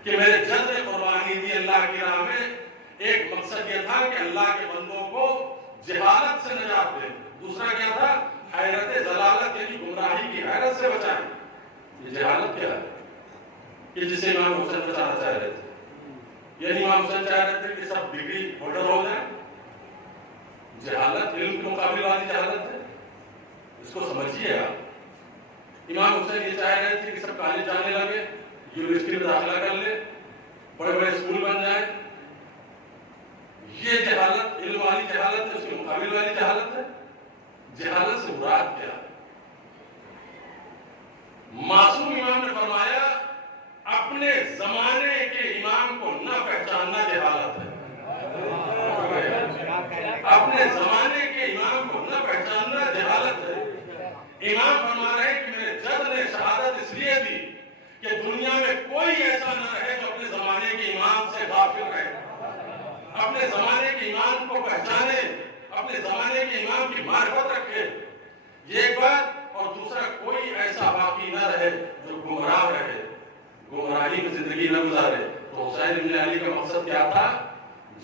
کہ میرے جد نے قربانی دی اللہ کی راہ میں۔ ایک مقصد یہ تھا کہ اللہ کے بندوں کو جہالت سے نجات دے، دوسرا کیا تھا؟ حیرت ضلالت، یعنی گمراہی کی حیرت سے بچائیں۔ یہ جہالت کیا ہے؟ کہ جسے امام حسین بچانا چاہ رہے تھے، یعنی امام حسین چاہ رہے تھے کہ سب ڈگری ہولڈر ہو جائیں؟ جہالت علم کے مقابل والی جہالت ہے، اس کو سمجھیے آپ۔ امام حسین یہ چاہ رہے تھے کہ سب کالج جانے لگے، یونیورسٹی میں داخلہ کر لے، بڑے بڑے اسکول بن جائیں۔ یہ جہالت علم والی جہالت ہے، اس کے مقابل والی جہالت ہے۔ جہالت سے مراد کیا ہے؟ معصوم امام نے فرمایا اپنے زمانے کے امام کو نہ پہچاننا جہالت ہے۔ اپنے زمانے کے امام کو نہ پہچاننا جہالت ہے۔ امام فرما رہے ہیں کہ میرے جد نے شہادت اس لیے دی کہ دنیا میں کوئی ایسا نہ رہے جو اپنے زمانے کے امام سے غافل رہے، اپنے زمانے کے امام کو پہچانے، اپنے زمانے کے امام کی معرفت رکھے، یہ ایک بات۔ اور دوسرا، کوئی ایسا باقی نہ رہے جو گمراہ رہے، گمراہی میں زندگی نہ گزارے۔ تو حسین بن علی کا مقصد کیا تھا؟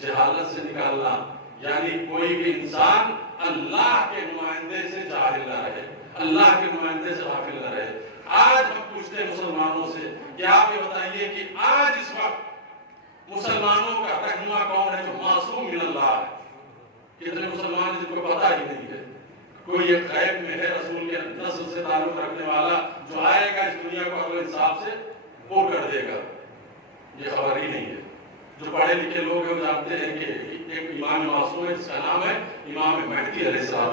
جہالت سے نکالنا، یعنی کوئی بھی انسان اللہ کے نمائندے سے جاہل نہ رہے، اللہ کے نمائندے سے غافل نہ رہے۔ آج ہم پوچھتے ہیں مسلمانوں سے کہ آپ یہ بتائیے کہ آج اس وقت مسلمانوں کا رہنما کون ہے جو معصوم من اللہ ہے؟ کتنے مسلمان جن کو پتہ ہی نہیں ہے؟ کوئی ایک غیب میں ہے رسول کے نسل سے تعلق رکھنے والا جو آئے گا اس دنیا کو عدل و انصاف سے پور کر دے گا، یہ خبر ہی نہیں ہے۔ جو پڑھے لکھے لوگ ہیں وہ جانتے ہیں کہ ایک امام معصوم ہے جس کا نام ہے امام مہدی علیہ السلام۔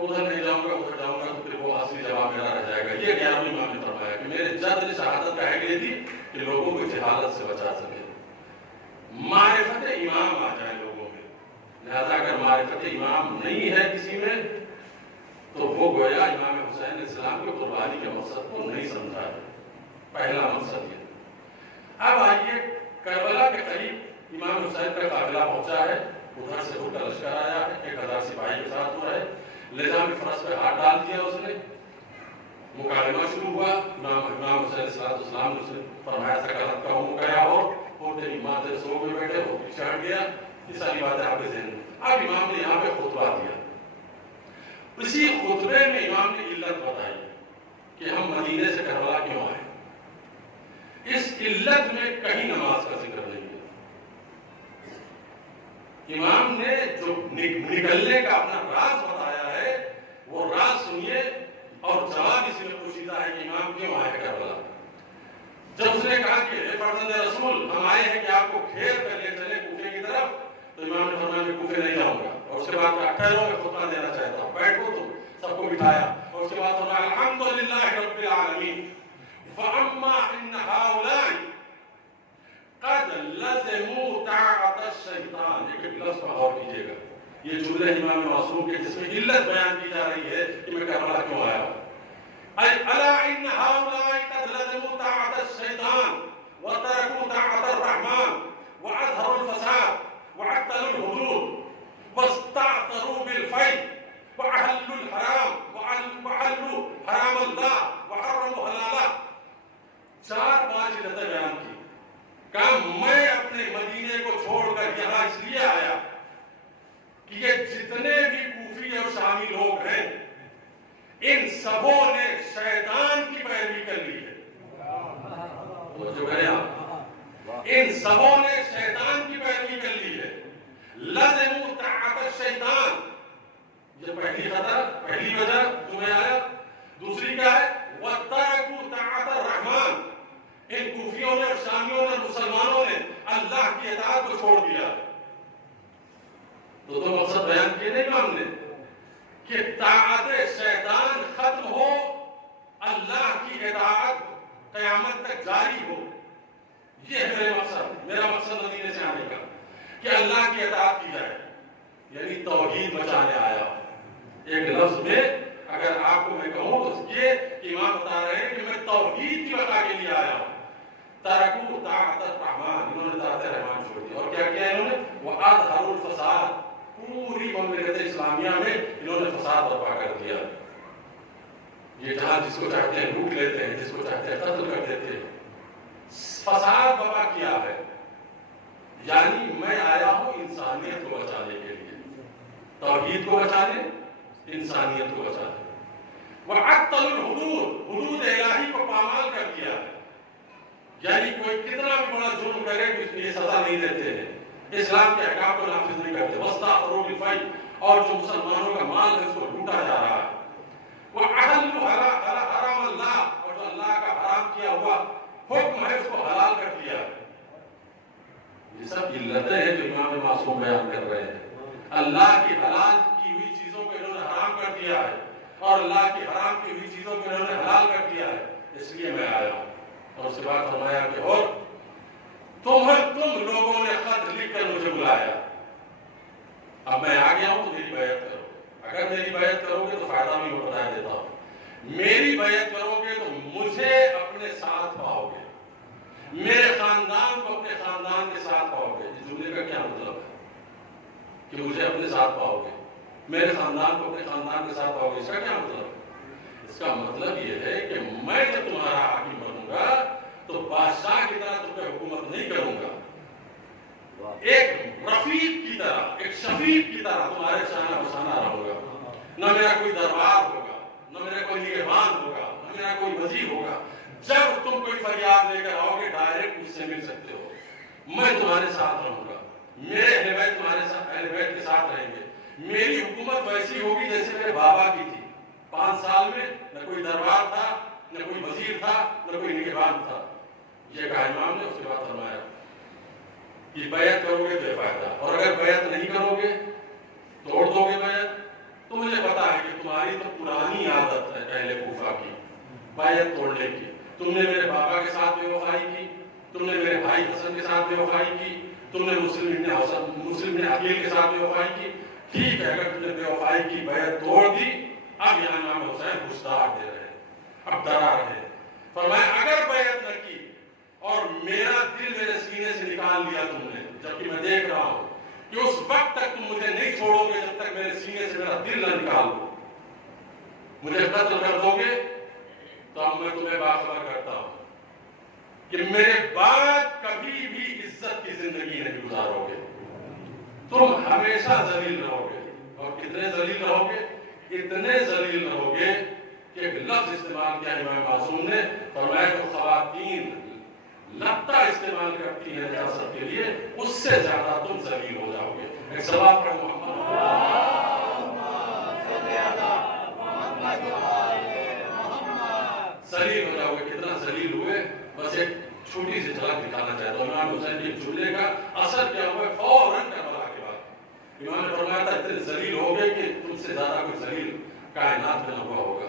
ادھر نہیں جاؤں گا، ادھر جاؤں گا تو پھر وہ اصلی جواب میرا رہ جائے گا۔ یہ 11ویں امام نے فرمایا کہ میرے جد نے شہادت کا حق یہ دی کہ لوگوں کو جہالت سے بچا سکے، معرفت امام آ جائے لوگوں میں۔ لہذا اگر معرفت امام نہیں ہے کسی میں تو وہ گویا امام حسین علیہ السلام کی قربانی کے مقصد کو نہیں سمجھا ہے۔ پہلا مقصد یہ۔ اب آئیے کربلا کے قریب امام حسین کا قافلہ پہنچا ہے، ادھر سے ان کا لشکر آیا ہے، 1000 سپاہی کے ساتھ ہو رہے، نظام فرس پہ ہاتھ ڈال دیا اس نے، مکالمہ شروع ہوا۔ امام حسین علیہ السلام نے اسے فرمایا تھا کہ کا منہ گیا ہو اور تیری ماں تیرے سو میں بیٹھے ہو، پیچھے ہٹ گیا۔ یہ ساری باتیں آپ کے ذہن میں۔ اب امام نے یہاں پہ خطبہ دیا، اسی خطبے میں امام نے علت بتائی کہ ہم مدینے سے کربلا کیوں آئے۔ اس علت میں کہیں نماز کا ذکر نہیں ہے۔ امام نے جو نکلنے کا اپنا راز بتایا ہے وہ راز سنیے، اور جواب اسی میں پوشیدہ ہے کہ امام کیوں آئے کربلا۔ جب اس نے کہا کہ اے فرزند رسول ہم آئے ہیں کہ آپ کو گھیر کر لے چلے کوفے کی طرف، تو امام نے فرمایا میں کوفے نہیں جاؤں گا، اور اس کے بعد ٹھہرو میں خطبہ دینا چاہتا ہوں، بیٹھو تم، سب کو بٹھایا، اور اس کے بعد فرمایا الحمدللہ رب العالمین فاما ان هؤلاء قد لزموا طاعت الشیطان۔ ایک لفظ پر غور کیجیے گا، یہ جملے امام معصوم کے جس میں علت بیان کی جا رہی ہے کہ میں کربلا کیوں آیا ہوں۔ الا ان هؤلاء قد لزموا طاعت الشیطان وتركوا طاعت الرحمن واظهروا الفساد وعطلوا الحدود واستعطروا بالفيء واحلوا الحرام وحلوا حرام الله وحرموا حلاله۔ 4-5 علتیں بیان کی۔ کہا میں اپنے مدینے کو چھوڑ کر یہاں اس لیے آیا کہ یہ جتنے بھی کوفی اور شامی لوگ ہیں ان سبوں نے شیطان کی پیروی کر لی ہے۔ ان سبوں نے شیطان کی پیروی کر لی ہے۔ لزموا طاعت الشیطان، یہ پہلی خطر، پہلی وجہ جو میں آیا۔ دوسری کیا ہے؟ وَتَرَكُوا طَاعَةَ الرَّحْمَنِ، ان کوفیوں نے اور شامیوں نے مسلمانوں نے اللہ کی اطاعت کو چھوڑ دیا۔ تو مقصد بیان کیے نہیں امام نے کہ طاعت شیطان ختم ہو، اللہ کی اطاعت قیامت تک جاری ہو۔ یہ ہے میرا مقصد مدینے سے آنے کا کہ اللہ کی اطاعت کی جائے، یعنی توحید بچانے آیا۔ ایک لفظ میں اگر آپ کو میں کہوں تو یہ امام بتا رہے ہیں کہ میں توحید کی بقا کے لیے آیا ہوں۔ ترکوا طاعت الرحمن، انہوں نے طاعت رحمان چھوڑ دی، اور کیا کیا انہوں نے؟ وَأَظْهَرُوا الْفَسَادَ، پوری مملکت اسلامیہ میں انہوں نے فساد برپا کر دیا۔ یہ جہاں جس کو چاہتے ہیں لوٹ لیتے ہیں، جس کو چاہتے ہیں قتل کر دیتے ہیں، فساد برپا کیا ہے۔ یعنی میں آیا ہوں انسانیت کو بچانے کے لیے، توحید کو بچانے، انسانیت کو بچانے۔ وعطل الحدود، حدود الہی کو پامال کر دیا ہے، یعنی کوئی کتنا بھی بڑا جرم کرے اس لیے سزا نہیں دیتے ہیں، اسلام کے احکام کو نافذ نہیں کرتے، واستغفروا بالفی، اور جو مسلمانوں کا مال ہے اس کو لوٹا جا رہا ہے، وَأَحَلُّ حرام اللہ، اور جو اللہ کا حرام کیا ہوا حکم ہے اس کو حلال کر دیا ہے۔ یہ سب علتیں ہیں جو امام معصوم بیان کر رہے ہیں۔ اللہ کی حلال کی ہوئی چیزوں کو انہوں نے حرام کر دیا ہے، اور اللہ کی حرام کی ہوئی چیزوں کو انہوں نے حلال کر دیا ہے، اس لیے میں آیا ہوں۔ اور اس کے بعد فرمایا کہ اور تم لوگوں نے خط لکھ کر مجھے بلایا، اب میں آ گیا ہوں تو میری بیعت کرو، اگر میری بیعت کرو گے تو فائدہ بھی میں بتا دیتا ہوں، میری بیعت کرو گے تو مجھے اپنے ساتھ پاؤ گے، میرے خاندان کو اپنے خاندان کے ساتھ پاؤ گے۔ اس جملے کا کیا مطلب ہے کہ مجھے اپنے ساتھ پاؤ گے، میرے خاندان کو اپنے خاندان کے ساتھ پاؤ گے، اس کا کیا مطلب ہے؟ اس کا مطلب یہ ہے کہ میں جب تمہارا حاکم بنوں گا تو بادشاہ کی طرح تم پہ حکومت نہیں کروں گا، ایک رفیق کی طرح، ایک شفیق کی طرح تمہارے شانہ بشانہ رہوں گا، نہ میرا کوئی دربار ہوگا، نہ میرا کوئی نگہبان ہوگا، نہ میرا کوئی وزیر ہوگا، جب تم کوئی فریاد لے کر آؤ گے ڈائریکٹ مجھ سے مل سکتے ہو، میں تمہارے ساتھ رہوں گا، میرے اہل بیت تمہارے ساتھ، اہل بیت کے ساتھ رہیں گے، میری حکومت ویسی ہوگی جیسے میرے بابا کی تھی، 5 سال میں نہ کوئی دربار تھا، نہ کوئی وزیر تھا، نہ کوئی نگہبان تھا۔ یہ کہا امام نے، اس کے بعد فرمایا کہ بیعت کرو گے تو یہ فائدہ، اور اگر بیعت نہیں کرو گے، توڑ دو گے بیعت، تو مجھے پتا ہے کہ تمہاری تو پرانی عادت ہے اہل کوفہ کی بیعت توڑنے کی، تم نے میرے بابا کے ساتھ بے وفائی کی، تم نے میرے بھائی حسن کے ساتھ بے وفائی کی، تم نے مسلم نے عقیل کے ساتھ بے وفائی کی، ٹھیک ہے اگر تم نے بے وفائی کی بیعت توڑ دی، اب یہاں امام حسین گستاخ دے رہے ہیں، اب ڈرا رہے ہیں، فرمایا اگر بیعت نہ کی اور میرا دل میرے سینے سے نکال لیا تم نے، جبکہ میں دیکھ رہا ہوں کہ اس وقت تک تم مجھے نہیں چھوڑو گے جب تک میرے سینے سے میرا دل نہ نکال دو، مجھے قتل کر دو گے تو اب میں تمہیں باخبر کرتا ہوں کہ میرے بعد کبھی بھی عزت کی زندگی نہیں گزارو گے، تم ہمیشہ ذلیل رہو گے، اور کتنے ذلیل رہو گے؟ اتنے ذلیل رہو گے کہ ایک لفظ استعمال کیا امام معصوم نے، فرمایا کہ خواتین لطہ استعمال کرتی ہیں نجاست کے لیے، اس سے زیادہ تم ذلیل ہو جاؤ گے۔ ایک سوال پڑھ محمد ذلیل ہو جاؤ گے، کتنا ذلیل ہوئے؟ بس ایک چھوٹی سی جھلک دکھانا چاہتا ہوں امام حسین کے جملے کا اثر کیا ہوا ہے فوراً کربلا کے بعد۔ امام نے فرمایا تھا اتنے ذلیل ہو گئے کہ تم سے زیادہ کوئی ذلیل کائنات میں نہ ہوا ہوگا۔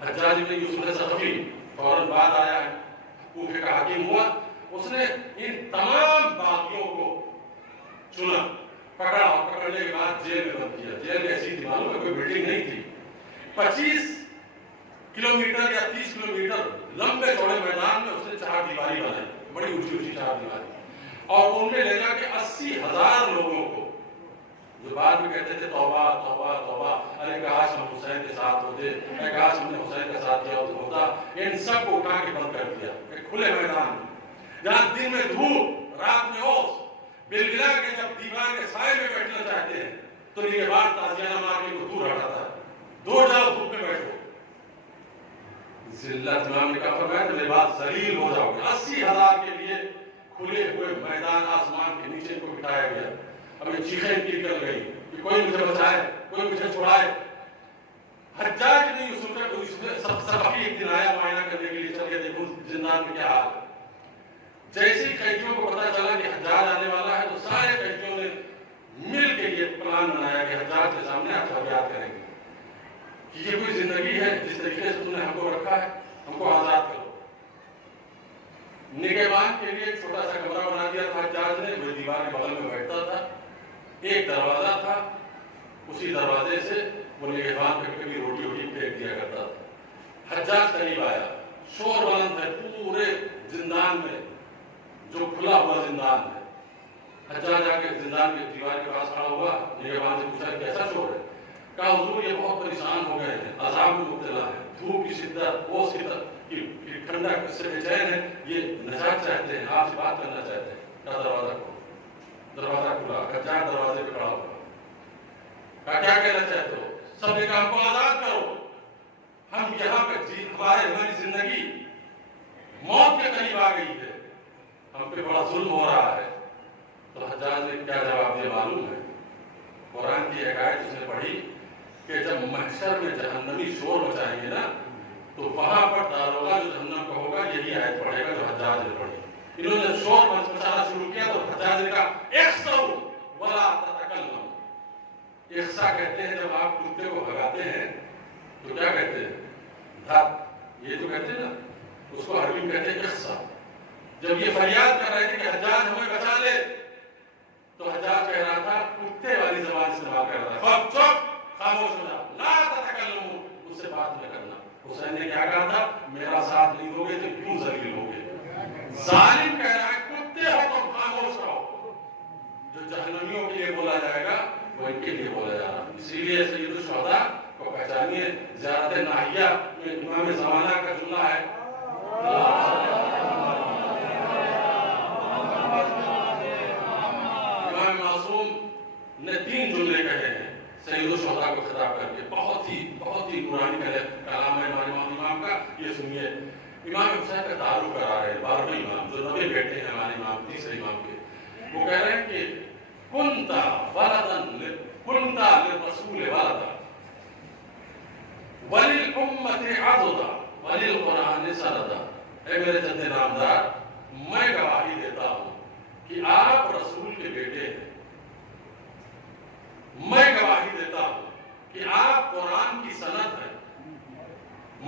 حجاج بن یوسف ثقفی فوراً بعد آیا ہے، کوفے کا حاکم ہوا، اس نے ان تمام باغیوں کو چنا، پکڑا، اور پکڑنے کے بعد جیل میں بند کیا۔ جیل ایسی تھی، معلوم ہے کوئی بلڈنگ نہیں تھی، 25 کلومیٹر یا 30 کلومیٹر لمبے چوڑے میدان میں اس نے 4 دیواری بنائی، بڑی اونچی اونچی 4 دیواری، اور ان میں لے جا کے 80,000 لوگوں کو، جو بعد میں کہتے تھے توبہ توبہ توبہ، ارے کاش ہم حسین کے ساتھ ہوتے، ارے کاش ہم نے حسین کا ساتھ دیا ہوتا، ان سب کو اٹھا کے بند کر دیا ایک کھلے میدان میں، جہاں دن میں دھوپ، رات میں اوس، بلبلا کے جب دیوار کے سائے میں بیٹھنا چاہتے ہیں تو نگہبان تازیانہ مار کے کو دور ہٹاتا ہے، دور جاؤ دھوپ میں بیٹھو۔ ذلت امام نے کہا فرمایا تو میرے بعد ذلیل ہو جاؤ گے۔ 80,000 کے لیے کھلے ہوئے میدان آسمان کے نیچے کو بٹھایا گیا، ہمیں چیخیں نکل گئی کہ کوئی مجھے بچائے، کوئی مجھے چھڑائے۔ حجاج نے یوسف ثقفی ایک دن آیا معائنہ کرنے کے لیے، چل کے دیکھو زندان میں کیا حال ہے۔ جیسے ہی قیدیوں کو پتا چلا کہ حجاج آنے والا ہے تو سارے قیدیوں نے مل کے یہ پلان بنایا کہ حجاج کے سامنے آپ فریاد کریں گے کہ یہ کوئی زندگی ہے جس طریقے سے تم نے ہم کو رکھا ہے، ہم کو آزاد کرو۔ نگہبان کے لیے ایک چھوٹا سا کمرہ بنا دیا تھا حجاج نے، وہ دیوار کے بغل میں بیٹھتا تھا، ایک دروازہ تھا، اسی دروازے سے وہ نگہبان پہ کبھی روٹی ووٹی پھینک دیا کرتا تھا۔ حجاج قریب آیا، شور بلند ہے پورے زندان میں، جو کھلا ہوا زندان ہے۔ حجاج آ کے زندان کے دیوار کے پاس کھڑا ہوا، نگہبان سے پوچھا کیسا شور ہے؟ کہا حضور یہ بہت پریشان ہو گئے ہیں، عذاب میں مبتلا ہے، دھوپ کی شدت، اوس کی ٹھنڈک سے بے چین ہے، یہ نجات چاہتے ہیں، آپ سے بات کرنا چاہتے ہیں۔ کہا دروازہ کھولو۔ دروازہ کھلا، حجاج دروازے پہ کھڑا ہوا، کہا کیا کہنا چاہتے ہو؟ سب نے کہا ہم کو آزاد کرو۔ ہم یہاں پہ ہماری زندگی موت کے قریب آ گئی ہے، ہم پہ بڑا ظلم ہو رہا ہے. تو حجاج نے کیا جواب دیا معلوم ہے؟ قرآن کی ایک آیت اس نے پڑھی کہ جب محشر میں جہنمی شور مچائیں گے نا تو وہاں پر داروغہ جو جہنم کا ہوگا یہی آیت پڑھے گا جو حجاج نے پڑھی. انہوں نے شور مچانا شروع کیا تو حجاج نے کہا اخسؤ ولا تتکلموا. اخسا کہتے ہیں جب آپ کتے کو بھگاتے ہیں تو کیا کہتے ہیں؟ دھت، یہ جو کہتے ہیں نا اس کو عربی میں کہتے ہیں اخسا. جب یہ فریاد کر رہے تھے کہ حجاج ہمیں بچا لے تو حجاج کہہ رہا تھا، کتے والی زبان استعمال کر رہا تھا، خب چپ، خاموش ہو جاؤ، لا تتکلموا، اس سے بات نہ کرنا. حسین نے کیا کہا تھا؟ میرا ساتھ نہیں ہوگے تو کیوں ذلیل ہوگے. ظالم کہہ رہا ہے کتے ہو تم خاموش رہو. جو جہنمیوں کے لیے بولا جائے گا وہ ان کے لیے بولا جا رہا. اسی لیے سید الشہداء کو پہچانیے. زیارت ناحیہ میں امام زمانہ کا جملہ ہے، امام معصوم نے 3 جملے کہے ہیں سید الشہداء کو خطاب کر کے. بہت ہی قرآن کلام ہے امام کا. یہ سنیے، امام حسین کا تعارف کرا رہے ہیں 12ویں امام جو 90 بیٹے ہیں ہمارے امام، تیسرے امام کے. وہ کہہ رہے ہیں کہ کنتا للرسول ولدا وللامت عضدا وللقرآن سردا. اے میرے جد نامدار، میں گواہی دیتا ہوں کہ آپ رسول کے بیٹے ہیں. میں گواہی دیتا ہوں کہ آپ قرآن کی سند ہیں.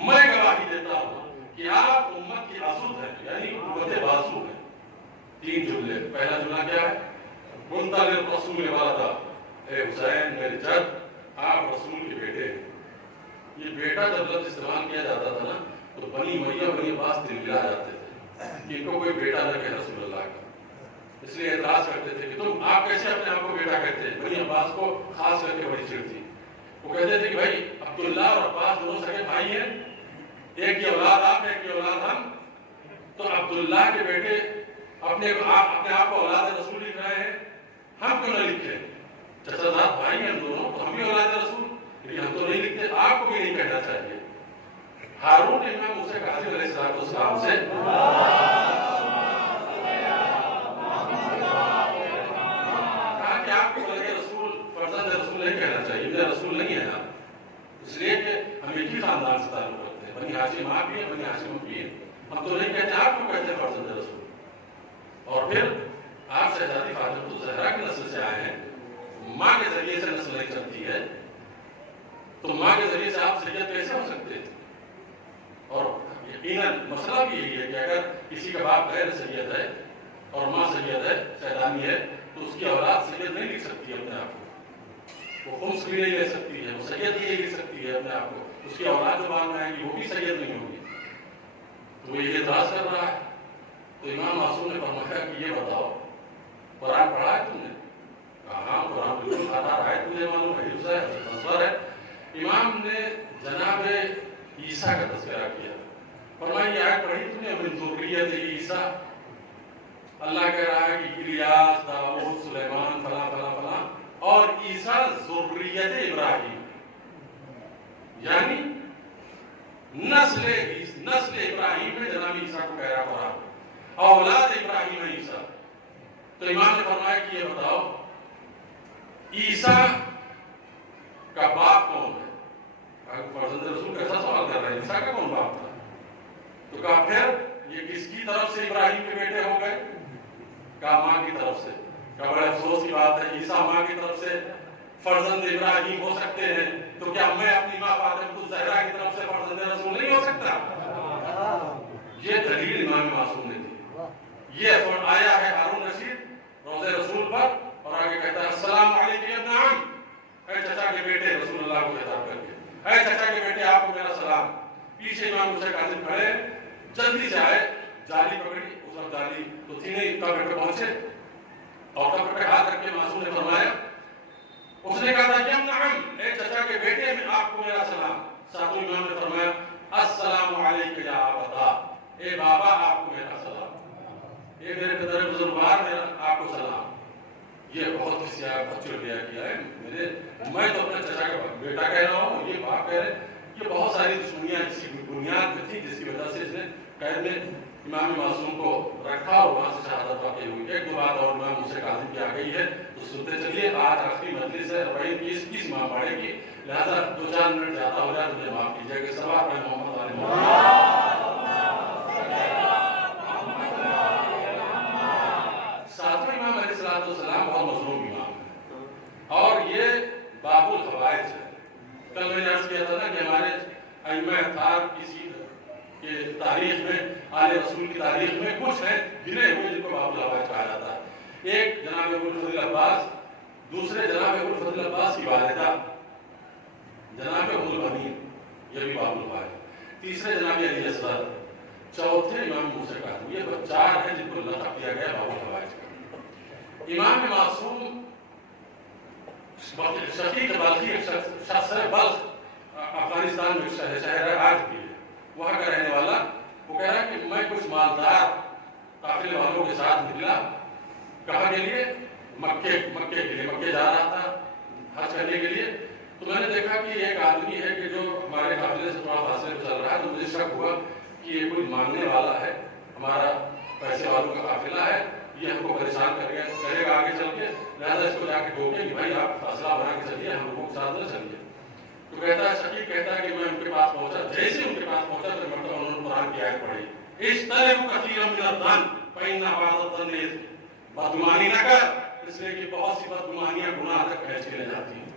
میں گواہی دیتا ہوں کہ آپ امت کی عضد ہیں، یعنی قوت بازو ہیں. 3 جملے. پہلا جملہ کیا ہے؟ کنتا للرسول ولدا، اے حسین میرے جد آپ رسول کے بیٹے ہیں. یہ بیٹا جب لفظ استعمال کیا جاتا تھا نا تو بنی امیہ بنی عباس دل ملا جاتے تھے کہ ان کو کوئی بیٹا نہ کہے رسول اللہ کا. اس لیے اعتراض کرتے تھے کہ تم آپ کیسے اپنے آپ کو بیٹا کہتے ہیں. بنی عباس کو خاص کر کے بڑی چڑ تھی. وہ کہتے تھے کہ بھائی عبداللہ اور عباس دونوں سگے بھائی ہیں، ایک کی اولاد آپ، ایک کی اولاد ہم. تو عبداللہ کے بیٹے اپنے آپ کو اولاد رسول لکھ رہے ہیں، ہم کیوں نہ لکھیں؟ چچا زاد بھائی ہیں ہم دونوں، تو ہم بھی اولاد رسول، لیکن ہم تو نہیں لکھتے. آپ کو بھی نہیں کہنا چاہیے. ہارون نے امام موسیٰ کاظم علیہ السلام سے کہا کہ آپ کو ولد رسول، فرزند رسول نہیں کہنا چاہیے، ابن رسول نہیں ہے نا. اس لیے کہ ہم ایک ہی خاندان سے تعلق رکھتے ہیں، بنی ہاشم آپ بھی ہیں، بنی ہاشم بھی ہیں. ہم تو نہیں کہتے، آپ کو کہتے ہیں فرزند رسول. اور پھر آپ شہزادی فاطمہ الزہرا کی نسل سے آئے ہیں. ماں کے ذریعے سے نسل نہیں چلتی ہے تو ماں کے ذریعے سے آپ سید کیسے ہو سکتے ہیں؟ اور یقیناً مسئلہ بھی یہی ہے کہ اگر کسی کا باپ غیر سید ہے اور ماں سید ہے، سیدانی ہے، تو اس کی اولاد سید نہیں لکھ سکتی ہے اپنے آپ کو. وہ خمس بھی نہیں لے سکتی ہے، وہ سید ہی نہیں لکھ سکتی ہے اپنے آپ کو. اس کی اولاد جو بعد میں آئے گی وہ بھی سید نہیں ہوگی. تو وہ یہ اعتراض کر رہا ہے. تو امام معصوم نے فرمایا کہ یہ بتاؤ قرآن پڑھا ہے تم نے؟ ہاں قرآن بالکل پڑھا ہے، تمہیں معلوم ہے، حفظ ہے، تصور ہے. امام نے جناب عیسیٰ کا تذکرہ کیا. فرمایا یہ آیت پڑھی تم نے من ذریت عیسیٰ. اللہ کہہ رہا ہے کہ الیاس، داؤد، سلیمان، فلاں فلاں فلاں، اور عیسیٰ ذریت ابراہیم، یعنی نسل ابراہیم میں جناب عیسیٰ کو کہہ رہا قرآن، اولاد ابراہیم ہے عیسیٰ. تو امام نے فرمایا کہ یہ بتاؤ عیسیٰ کا باپ کون ہے؟ فرزند رسول کیسا سوال کر رہے ہیں، عیسیٰ کا کون باپ تھا؟ تو کہا پھر یہ کس کی طرف سے ابراہیم کے بیٹے ہو گئے؟ کہا ماں کی طرف سے. کہا بڑے افسوس کی بات ہے، عیسیٰ ماں کی طرف سے فرزند ابراہیم ہو سکتے ہیں تو کیا میں اپنی ماں فاطمہ الزہرا کی طرف سے فرزند رسول نہیں ہو سکتا؟ یہ دلیل امام معصوم نے دی. یہ آیا ہے ہارون رشید روضہ رسول پر اور آگے کہتا ہے السلام علیکم یا ابن عم، اے چچا کے بیٹے، رسول اللہ کو خطاب کر کے، اے چچا کے بیٹے آپ کو میرا سلام. پیچھے امام موسیٰ کاظم کھڑے، جلدی سے آئے، جالی پکڑی. اس وقت جالی تو تھی نہیں، کب پہ پہنچے اور کب پہ ہاتھ رکھ کے معصوم نے فرمایا، اس نے کہا تھا یا ابن عم، اے چچا کے بیٹے میں آپ کو میرا سلام. ساتھوں امام نے فرمایا السلام علیکم یا ابا، اے بابا آپ کو میرا سلام، اے میرے پدر بزرگوار میرا آپ کو سلام. یہ بہت کسی آپ بچوں لیا کیا ہے، میں تو اپنے چچا کا بیٹا کہہ رہا ہوں، یہ باپ کہہ رہے. یہ بہت ساری دشمنیاں اس کی بنیاد میں تھی جس کی وجہ سے اس نے قید میں امام معصوم کو رکھا اور وہاں سے شہادت واقع ہوئی. ایک دو بات اور امام موسیٰ کاظم کی آ گئی ہے تو سنتے چلیے. آج آخری مجلس ہے 40 امام باڑے کی, لہٰذا 2-4 منٹ زیادہ ہو جائے تو مجھے معاف کیجیے کہ سب آپ محمد علیہ محمد. ساتواں امام علیہ السلام بہت مظلوم امام ہے اور یہ باب الحوائج ہے. کل میں نے عرض کیا تھا نا کہ ہمارے ائمہ اطہار کسی کے تاریخ میں, آل رسول کی تاریخ میں کچھ ہیں گنے ہوئے جن کو باب الحوائج کہا جاتا ہے. ایک جناب ابو الفضل عباس, دوسرے جناب ابو الفضل عباس کی والدہ جناب ام البنین, یہ بھی باب الحوائج. تیسرے جناب علی اصغر, چوتھے امام موسیٰ کاظم. یہ 4 ہیں جن کو لقب دیا گیا باب الحوائج کا. امام معصوم شقیق بلخی ایک شخص ہے, بلخ افغانستان میں شہر ہے آج بھی, وہاں کا رہنے والا. وہ کہہ رہا ہے کہ میں کچھ مالدار قافلے والوں کے ساتھ نکلا. کہاں کے لیے؟ مکے کے لیے. مکے جا رہا تھا حج کرنے کے لیے. تو میں نے دیکھا کہ ایک آدمی ہے کہ جو ہمارے قافلے سے تھوڑا فاصلے پہ چل رہا ہے. تو مجھے شک ہوا کہ یہ کوئی مانگنے والا ہے, ہمارا پیسے والوں کا قافلہ ہے, یہ ہم کو پریشان کرے گا آگے چل کے, لہٰذا اس کو جا کے ٹوکے کہ بھائی آپ فاصلہ بنا کے چلیے, ہم لوگوں کے ساتھ نہ چلیے. تو کہتا ہے شقیق کہتا ہے کہ میں ان کے پاس پہنچا. جیسے ان کے پاس پہنچا تو مرتبہ انہوں نے قرآن کی آیت پڑھی, اجتنبوا کثیرا من الظن فإن بعض الظن إثم. بدگمانی نہ کر, اس لیے کہ بہت سی بدگمانیاں گناہ تک پہنچ کے لے جاتی ہیں.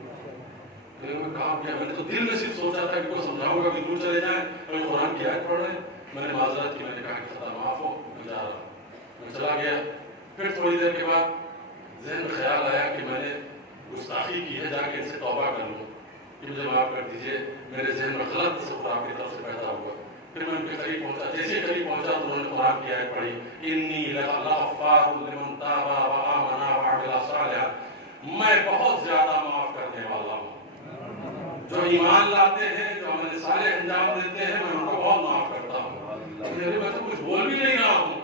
کہا کیا میں نے تو دل میں صرف سوچا تھا کہ کوئی سمجھاؤں گا کہ دور چلے جائیں اور قرآن کی آیت پڑھ رہے ہیں. میں نے معذرت کی, میں نے کہا کہ خدا معاف ہو, میں جا رہا ہوں. میں چلا گیا. پھر تھوڑی دیر کے بعد ذہن میں خیال آیا کہ میں نے گستاخی کی ہے, جا کے ان سے توبہ کر لوں کہ مجھے معاف کر دیجیے, میرے ذہن میں غلط تصور آپ کی طرف سے پیدا ہوا. پھر میں ان کے قریب پہنچا. جیسے قریب پہنچا تو انہوں نے قرآن کی آیت پڑھی, انی لغفار لمن تاب وآمن وعمل صالحا. میں بہت زیادہ معاف کرنے والا ہوں. جو ایمان لاتے ہیں, جو عمل صالح انجام دیتے ہیں, میں ان کو بہت معاف کرتا ہوں. میں تو کچھ بول بھی نہیں رہا ہوں,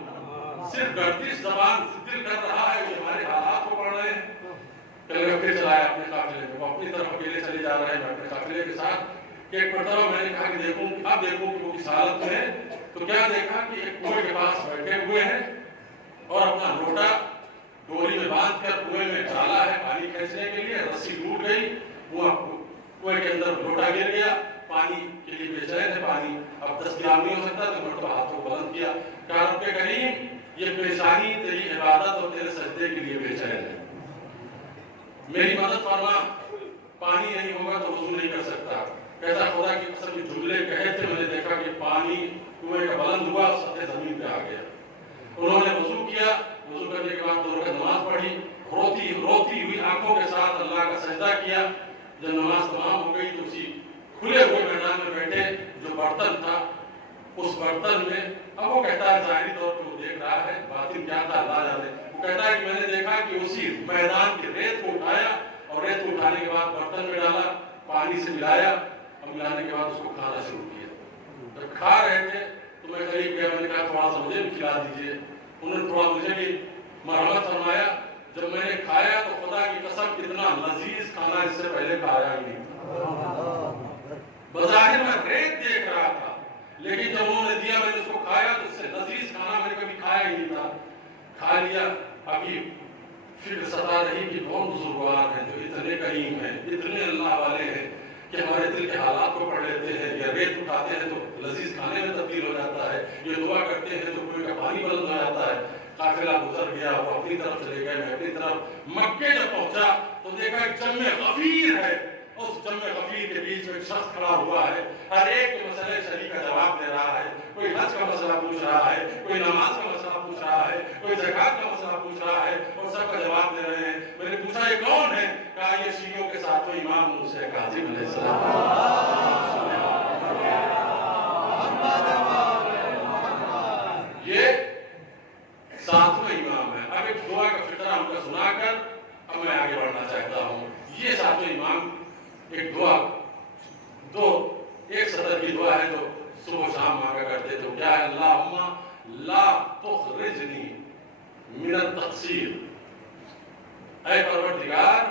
صرف گردش زبان دل کر رہا ہے کہ ہمارے حالات کو پڑھ رہے ہیں. پھر چلایا اپنے قافلے میں, وہ اپنی طرف اکیلے چلے جا رہے ہیں اپنے قافلے کے ساتھ. کہ ایک مرتبہ میں نے کہا کہ اب دیکھوں کہ وہ کس حالت میں ہے. تو کیا دیکھا کہ ایک کنویں کے پاس بیٹھے ہوئے ہیں اور اپنا لوٹا ڈوری میں باندھ کر کنویں میں ڈالا ہے پانی کھینچنے کے لیے. رسی ٹوٹ گئی, وہ کنویں کے اندر لوٹا گر گیا. پانی کے لیے بے چین ہے, پانی اب دستیاب نہیں ہو سکتا. تو مرتبہ ہاتھ کو بلند کیا, کہا رب کریم یہ پیشانی تیری عبادت اور تیرے سجدے کے لیے بے چین ہے, میری مدد فرما. پانی نہیں ہوگا تو وضو نہیں کر سکتا. کہتا خدا کی قسم کے جملے کہے تھے, میں نے دیکھا کہ پانی کنویں کا بلند ہوا, سطح زمین پہ آ گیا. انہوں نے وضو کیا. وضو کرنے کے بعد 2 رکعت نماز پڑھی, روتی ہوئی آنکھوں کے ساتھ اللہ کا سجدہ کیا. جب نماز تمام ہو گئی تو اسی کھلے ہوئے میدان میں بیٹھے جو برتن تھا اس برتن میں, اب وہ کہتا ہے ظاہری طور پہ وہ دیکھ رہا ہے, باطن کیا تھا اللہ جانے. وہ کہتا ہے کہ میں نے دیکھا کہ اسی میدان کی ریت کو اٹھایا اور ریت کو اٹھانے کے بعد برتن میں ڈالا, پانی سے ملایا اور ملانے کے بعد اس کو کھانا شروع کیا. جب کھا رہے تھے تو میں قریب گیا, میں نے کہا تھوڑا سا مجھے بھی کھلا دیجیے. انہوں نے تھوڑا مجھے بھی مرحمت فرمایا. جب میں نے کھایا تو خدا کی قسم اتنا لذیذ کھانا اس سے پہلے کھایا ہی نہیں تھا. بظاہر میں ریت دیکھ رہا تھا, لیکن جب انہوں نے دیا میں نے اس کو کھایا تو اس سے لذیذ کھانا میں نے کبھی کھایا ہی نہیں تھا. کھا لیا. ابھی فکر ستا رہی کہ کون بزرگوار ہیں جو اتنے کریم ہیں, اتنے اللہ والے ہیں کہ ہمارے دل کے حالات کو پڑھ لیتے ہیں. یا ریت اٹھاتے ہیں تو لذیذ کھانے میں تبدیل ہو جاتا ہے, یہ دعا کرتے ہیں تو کنویں کا پانی بلند ہو جاتا ہے. قافلہ گزر گیا, وہ اپنی طرف چلے گئے, میں اپنی طرف. مکے جب پہنچا تو دیکھا ایک جم غفیر ہے, اس جم غفیر کے بیچ میں ایک شخص کھڑا ہوا ہے, ہر ایک مسئلے شریع کا جواب دے رہا ہے. کوئی حج کا مسئلہ پوچھ رہا ہے, کوئی نماز کا مسئلہ پوچھ رہا ہے, کوئی زکات کا مسئلہ پوچھ رہا ہے, اور سب کا جواب دے رہے ہیں. میں نے پوچھا یہ کون ہے؟ کہا یہ شیعوں کے ساتھ امام موسیٰ کاظم علیہ السلام. یہ 7واں امام ہے. اب ایک دعا کا فقرہ ہم کا سنا کر اب میں آگے بڑھنا چاہتا ہوں. یہ 7واں امام ایک دعا, ایک سطر کی دعا ہے جو صبح و شام مانگا کرتے. تو کیا ہے؟ اللہم لا تخرجنی من التقصیر, اے پروردگار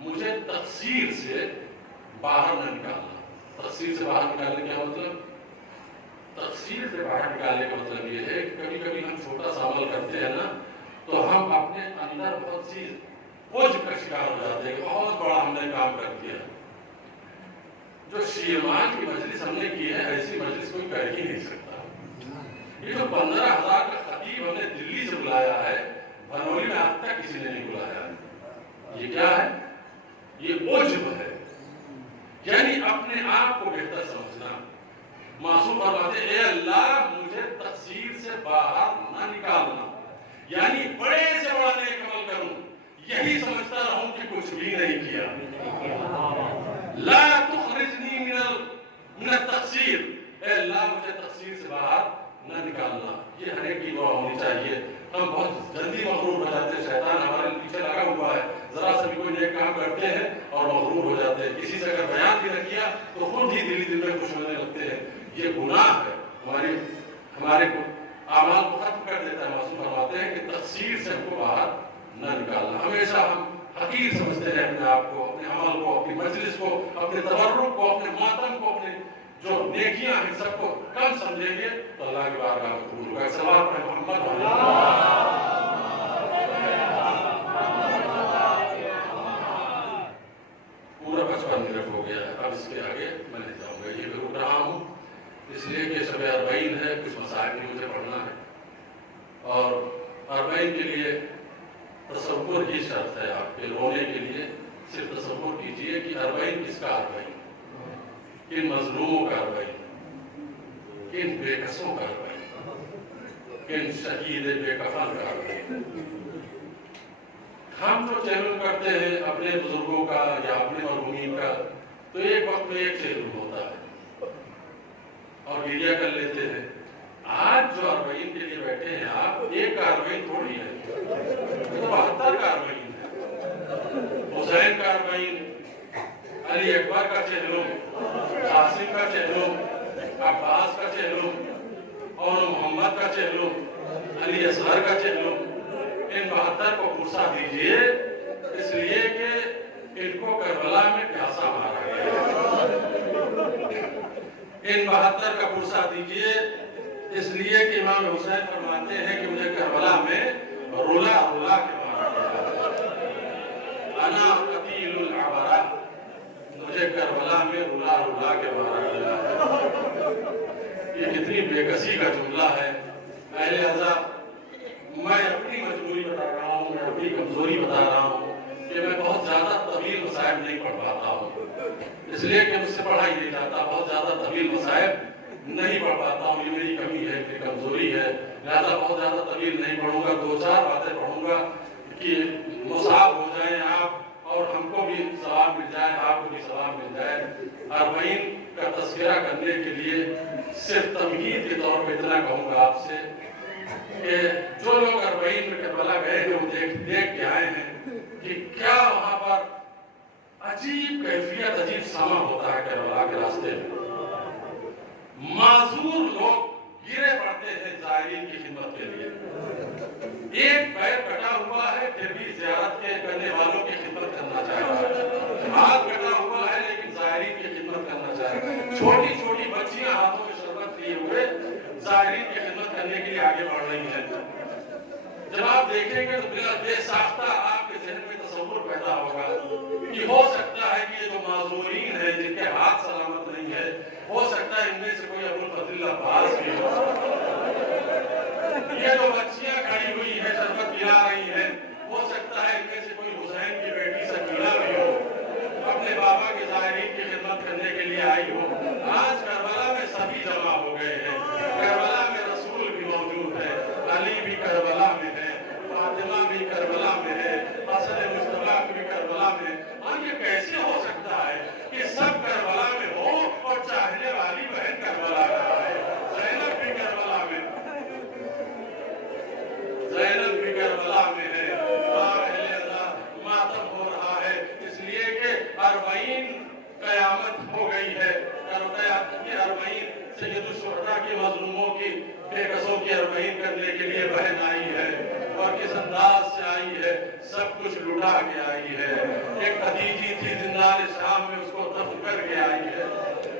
مجھے تقصیر سے باہر نہ نکالنا. تفصیل سے باہر نکالنے کا مطلب، تفصیل سے باہر نکالنے کا مطلب یہ ہے کہ کبھی کبھی ہم چھوٹا سا عمل کرتے ہیں نا تو ہم اپنے اندر بہت سی بوجھ کا شکار ہو جاتے ہیں کہ بہت بڑا ہم نے کام کر دیا. جو شیرمان کی مجلس ہم نے کی ہے ایسی مجلس کوئی کر ہی نہیں سکتا. یہ جو 15,000 کا خطیب ہم نے دلی سے بلایا ہے، بھنولی میں آج تک کسی نے نہیں بلایا. یہ کیا ہے؟ یہ عجب ہے. یعنی اپنے آپ کو بہتر سمجھنا. معصوم فرماتے اے اللہ مجھے تقصیر سے باہر نہ نکالنا، یعنی بڑے سے بڑا نیک عمل کروں یہی سمجھتا رہوں کہ کچھ بھی نہیں کیا. لا تخرجنی من التقصیر، اے اللہ مجھے تقصیر سے باہر نہ نکالنا. یہ ہر ایک کی دعا ہونی چاہیے. ہم بہت جلدی مغرور ہو جاتے ہیں، شیطان ہمارے پیچھے لگا ہوا ہے، ذرا سا بھی کوئی نیک کام کرتے ہیں اور مغرور ہو جاتے ہیں. کسی سے اگر بیان بھی نہ کیا تو خود ہی دل میں خوش ہونے لگتے ہیں. یہ گناہ ہے، ہمارے اعمال کو ختم کر دیتا ہے. معصوم فرماتے ہیں کہ تقصیر سے ہم کو باہر نہ نکالنا. ہمیشہ ہم حقیر سمجھتے ہیں اپنے آپ کو، اپنے عمل کو، اپنی مجلس کو، اپنے تبرک کو، اپنے ماتم کو، اپنے جو نیکیاں ہیں سب کو کم سمجھیں گے تو اللہ کی بارگاہ میں قبول ہوگا. سوال پڑھیں محمد پورا 55 منٹ ہو گیا ہے. اب اس کے آگے میں نہیں جاؤں گا. یہ بھی رک رہا ہوں اس لیے کہ شب اربعین ہے، کچھ مسائل بھی مجھے پڑھنا ہے. اور اربعین کے لیے تصور ہی شرط ہے. آپ کے رونے کے لیے صرف تصور کیجئے کہ اربعین کس کا اربعین، کن مظلوموں کا اربعین، کن بے کسوں کا اربعین، کن شہید بے کفن کا اربعین. ہم جو چیلنج کرتے ہیں اپنے بزرگوں کا یا اپنے مرحومین کا تو ایک وقت میں ایک چیلنج ہوتا ہے اور گریہ کر لیتے ہیں. آج جو اربعین کے لیے بیٹھے ہیں آپ، ایک کا اربعین تھوڑی ہے، 72 کا اربعین ہے. حسین کا اربعین، علی اکبر کا چہلم، قاسم کا چہلم، عباس کا چہلم، اور محمد کا چہلم، علی اصغر کا چہلم. ان 72 کو پرسا دیجئے، اس لیے کہ ان کو کربلا میں پیاسا مارا گیا. ان 72 کا پرسا دیجئے اس لیے کہ امام حسین فرماتے ہیں کہ مجھے کربلا میں رولا رولا کے مارا گیا. انا قتیل العبرہ، مجھے کربلا میں رولا رولا کے مارا گیا ہے. یہ کتنی بے کسی کا جملہ ہے. اہل حضرت، میں اپنی مجبوری بتا رہا ہوں، میں اپنی کمزوری بتا رہا ہوں کہ میں بہت زیادہ طویل مصائب نہیں پڑھ پاتا ہوں، اس لیے کہ مجھ سے پڑھا ہی نہیں جاتا. بہت زیادہ طویل مصائب نہیں پڑھ پاتا ہوں، یہ میری کمی ہے، میری کمزوری ہے. لہذا بہت زیادہ طویل نہیں پڑھوں گا، 2-4 باتیں پڑھوں گا کہ مصاب ہو جائیں آپ اور ہم کو بھی ثواب مل جائے، آپ کو بھی ثواب مل جائے. اربعین کا تذکرہ کرنے کے لیے صرف تمہید کے طور پہ اتنا کہوں گا آپ سے کہ جو لوگ اربعین میں کربلا گئے ہیں وہ دیکھ کے آئے ہیں کہ کیا وہاں پر عجیب کیفیت، عجیب سما ہوتا ہے کربلا کے راستے میں. معذور لوگ گرے پڑتے ہیں زائرین کی خدمت کے لیے. ایک پیر کٹا ہوا ہے پھر بھی زیارت کے کرنے والوں کی خدمت کرنا چاہ رہا ہے. ہاتھ کٹا ہوا ہے لیکن زائرین کی خدمت کرنا چاہ رہا ہے. چھوٹی چھوٹی بچیاں ہاتھوں میں شربت لیے ہوئے زائرین کی خدمت کرنے کے لیے آگے بڑھ رہی ہیں. جب آپ دیکھیں گے تو بلا بے ساختہ آپ کے ذہن میں تصور پیدا ہوگا کہ ہو سکتا ہے کہ یہ جو معذورین ہیں جن کے ہاتھ سلامت نہیں ہے، ہو سکتا ہے ان میں سے کوئی ابوالفضل عباس بھی ہو. یہ جو بچیاں کھڑی ہوئی ہیں شربت پلا رہی ہیں، ہو سکتا ہے ان میں سے کوئی حسین کی بیٹی سکینہ بھی ہو، اپنے بابا کے زائرین کی خدمت کرنے کے لیے آئی ہو. آج کربلا میں سبھی جمع ہو گئے ہیں. کربلا میں رسول بھی موجود ہے، علی بھی کربلا میں ہے، فاطمہ بھی کربلا میں ہے، حسن مصطفیٰ بھی کربلا میں. ہاں یہ کیسے ہو سکتا ہے کہ سب کربلا میں ہو اور چاہنے والی بہن کربلا میں ہے؟ زینب بھی کربلا میں، زینب بھی کربلا میں ہے. اہل اللہ ماتم ہو رہا ہے اس لیے کہ اربعین قیامت ہو گئی ہے. یہ اربعین سید الشہداء کے مظلوموں کی بے کسوں کی اربعین کرنے کے لیے بہن آئی ہے اور کس انداز سے آئی ہے، سب کچھ لٹا کے آئی ہے. ایک بھتیجی تھی زندان شام میں، اس کو دفن کر کے آئی ہے.